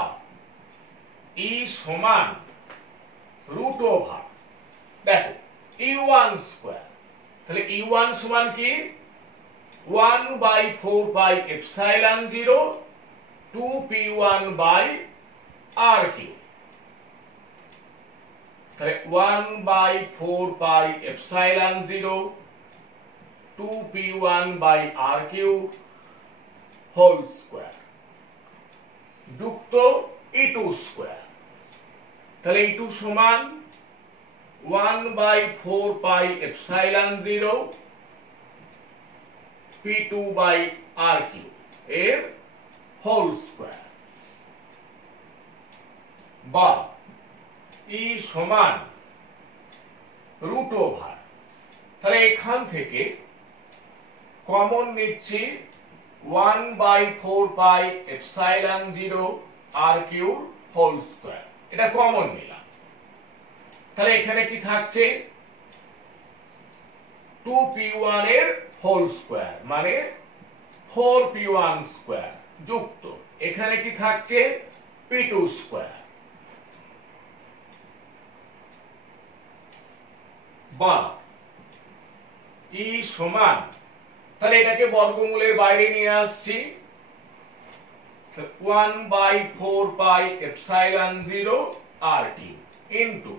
E সমান দেখো E1 স্কয়ার। তাহলে E1 সমান কি? 1/4πε0 2p1/r3। তাহলে 1/4πε0 2p1/r3 হোল স্কয়ার যুক্ত E2 স্কয়ার। তাহলে E2 সমান 1/4πε0 p2/r3 এর হোল স্কয়ার, বা E সমান √। তাহলে এখান থেকে কমন নিচ্ছি 1/4πε0 r3 হোল স্কয়ার, এটা কমন নিলাম। তাহলে এখানে কি থাকছে? 2p1 এর হোল স্কয়ার মানে 4p1 স্কয়ার যুক্ত এখানে কি থাকছে? p2 স্কয়ার, বা E সমান, তাহলে এটাকে বর্গমূলের বাইরে নিয়ে আসছি, 1/4πε0 r3 ইনটু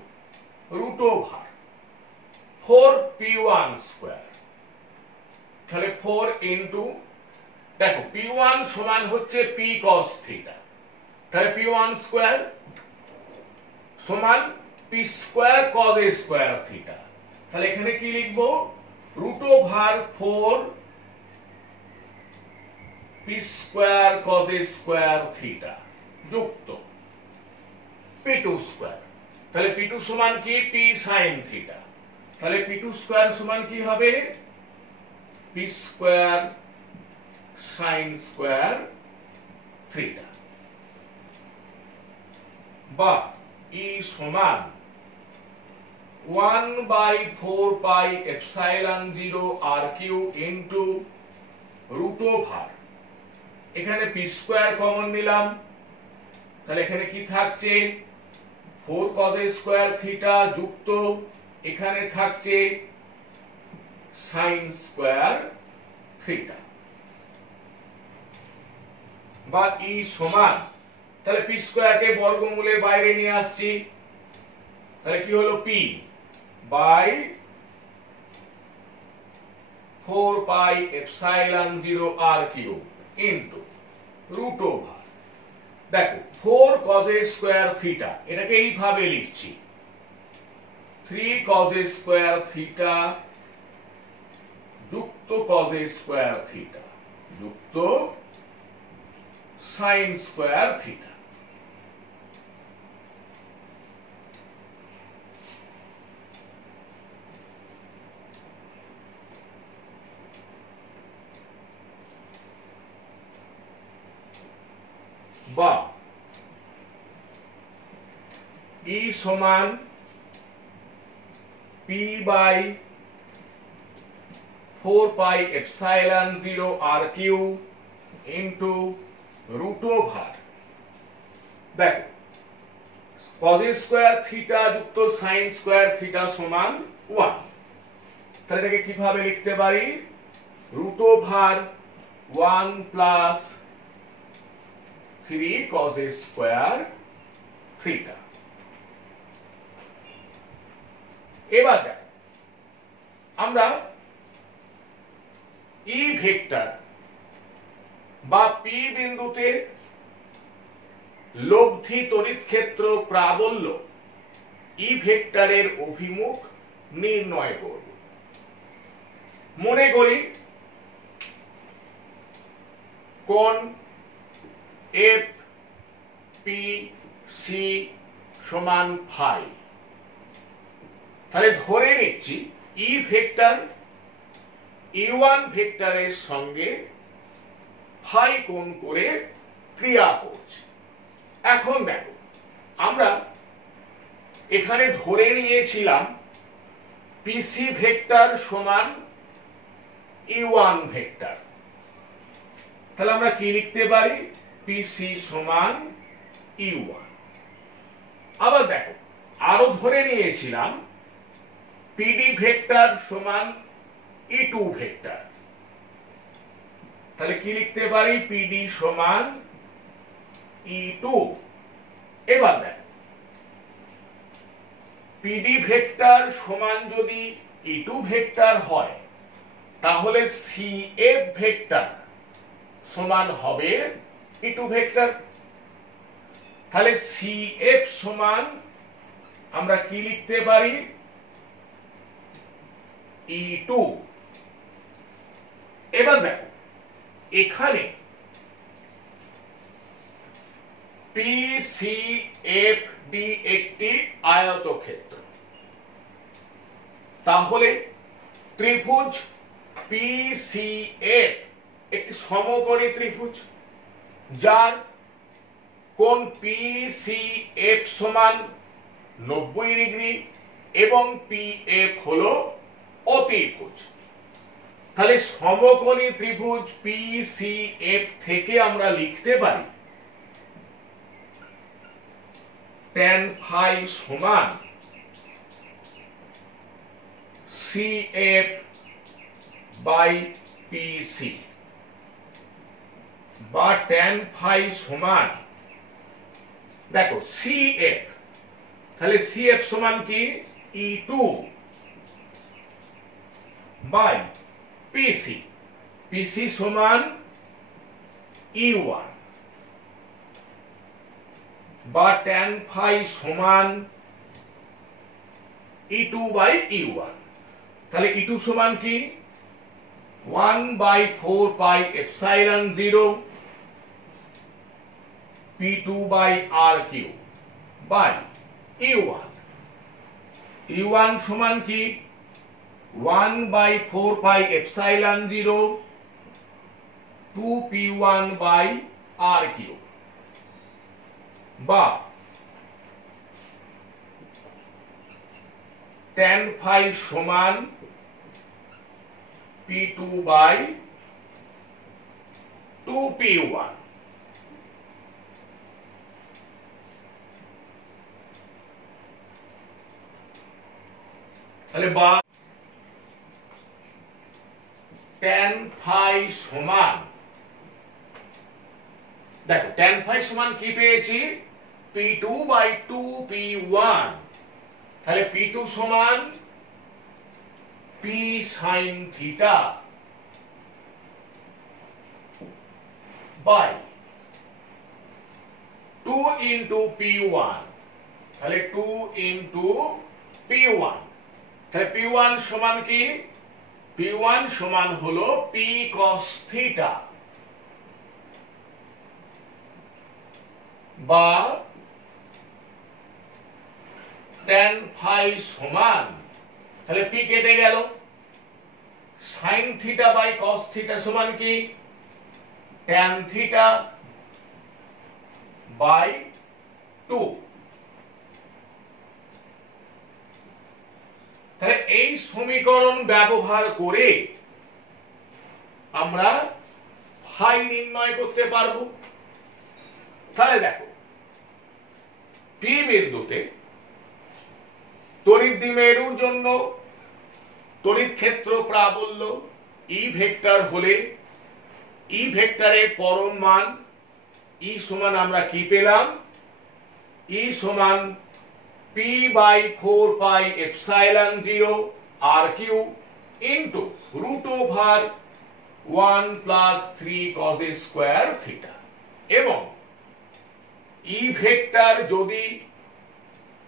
√4p1 স্কয়ার। তাহলে 4 ইনটু, দেখো p1 সমান হচ্ছে p cos থিটা, তাহলে p1 স্কয়ার সমান p square cos a square theta. তাহলে এখানে কি লিখবো? √4 p square cos a square theta যুক্ত p2 স্কয়ার। তাহলে p2 সমান কি? p sin theta. তাহলে p2 স্কয়ার সমান কি হবে? p square sin square theta, বা E সমান 1/4πε0 r3 ইনটু √, এখানে p স্কয়ার কমন নিলাম, তাহলে এখানে কি থাকছে? 4 cos a স্কয়ার থিটা যুক্ত এখানে থাকছে sin স্কয়ার থিটা, বা E সমান, তাহলে p স্কয়ারকে বর্গমূলের বাইরে নিয়ে আসছি, তাহলে কি হলো? p by 4πε0 r3 into root over, দেখো 4 cos a স্কয়ার থিটা, এটাকে এইভাবে লিখছি 3 cos a স্কয়ার থিটা যুক্ত cos a স্কয়ার থিটা যুক্ত sin স্কয়ার থিটা। বা E সমান P by 4 pi epsilon 0 r cube into root over, দেখো cos a square theta যুক্ত sin স্কয়ার থিটা সমান 1, তাহলে এটাকে কিভাবে লিখতে পারি? Root over 1 plus 3 cos a square theta. এবার দেখো আমরা ই ভেক্টর বা পি বিন্দুতে লব্ধি তড়িৎ ক্ষেত্র প্রাবল্য ই ভেক্টরের অভিমুখ নির্ণয় করব। মনে করি কোণ এফ পি সি সমান ফাই, তাহলে ধরে নিচ্ছি ই ভেক্টর E1 ভেক্টরের সঙ্গে ফাই কোণ করে ক্রিয়া করছে। এখন দেখো আমরা এখানে ধরে নিয়েছিলাম পিসি ভেক্টর সমান E1 ভেক্টর, তাহলে আমরা কি লিখতে পারি? পিসি সমান E1। আবার দেখো আরো ধরে নিয়েছিলাম পিডি ভেক্টর সমান E2 ভেক্টর, তাহলে কি লিখতে পারি? পিডি সমান E2। এবার দেখো পিডি ভেক্টর সমান যদি E2 ভেক্টর হয় তাহলে সিএফ ভেক্টর সমান হবে E2 ভেক্টর, তাহলে সিএফ সমান আমরা কি লিখতে পারি? E2। এবার দেখো এখানে পিসিএফডি একটি আয়তক্ষেত্র, তাহলে ত্রিভুজ পিসিএফ একটি সমকোণী ত্রিভুজ যার কোণ পিসিএফ সমান 90 ডিগ্রি এবং পিএফ হলো অতিভুজ, তাহলে সমকোণী ত্রিভুজ পিসিএফ থেকে আমরা লিখতে পারি tan ফাই সমান সিএফ বাই পিসি, বা tan ফাই সমান দেখো সিএফ, তাহলে সিএফ সমান কি? E2 বাই পিসি, পিসি সমান E1 বা tan ফাই সমান E2 বাই E1, তাহলে E2 সমান কি? 1 by 4 pi epsilon 0 P2 by R cube by E1, E1 সমান কি? 1 by 4 pi epsilon 0 2P1 by R cube, বা tan ফাই সমান P2 বাই 2P1। তাহলে বা tan ফাই সমান, দেখো tan ফাই সমান কি পেয়েছি? P2 বাই 2P1, তাহলে P2 সমান P sin theta by two into P one, তাহলে টু ইন্টু পি ওয়ান, তাহলে পি ওয়ান সমান কি? পি ওয়ান সমান হলো পি কস থিটা বা ট্যান ফাই সমান, তাহলে পি কেটে গেল, sine theta by cos theta সমান কি? Tan theta by 2। তাহলে এই সমীকরণ ব্যবহার করে আমরা ফাই নির্ণয় করতে পারবো। তাহলে দেখো, পি বিন্দুতে তড়িৎ দ্বিমেরুর জন্য তড়িৎ ক্ষেত্র প্রাবল্য ই ভেক্টর হলে ই ভেক্টরের পরম মান ই সমান আমরা কি পেলাম? ই সমান P by 4 pi epsilon 0 R cube into root over 1 plus 3 cos square theta. এবং ই ভেক্টর যদি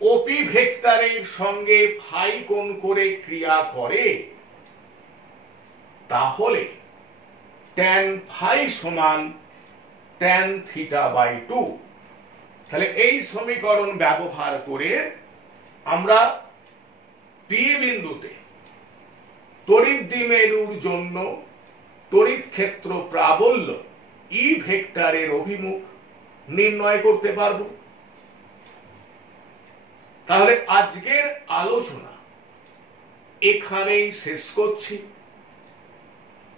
ওপি ভেক্টরের সঙ্গে ফাই কোণ করে ক্রিয়া করে তাহলে ট্যান ফাই সমান ট্যান থিটা বাই 2। তাহলে এই সমীকরণ ব্যবহার করে আমরা পি বিন্দুতে তড়িৎ দ্বিমেরুর জন্য তড়িৎ ক্ষেত্র প্রাবল্য ই ভেক্টরের অভিমুখ নির্ণয় করতে পারবো। তাহলে আজকের আলোচনা এখানেই শেষ করছি।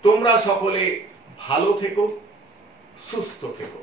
তোমরা সকলে ভালো থেকো, সুস্থ থেকো।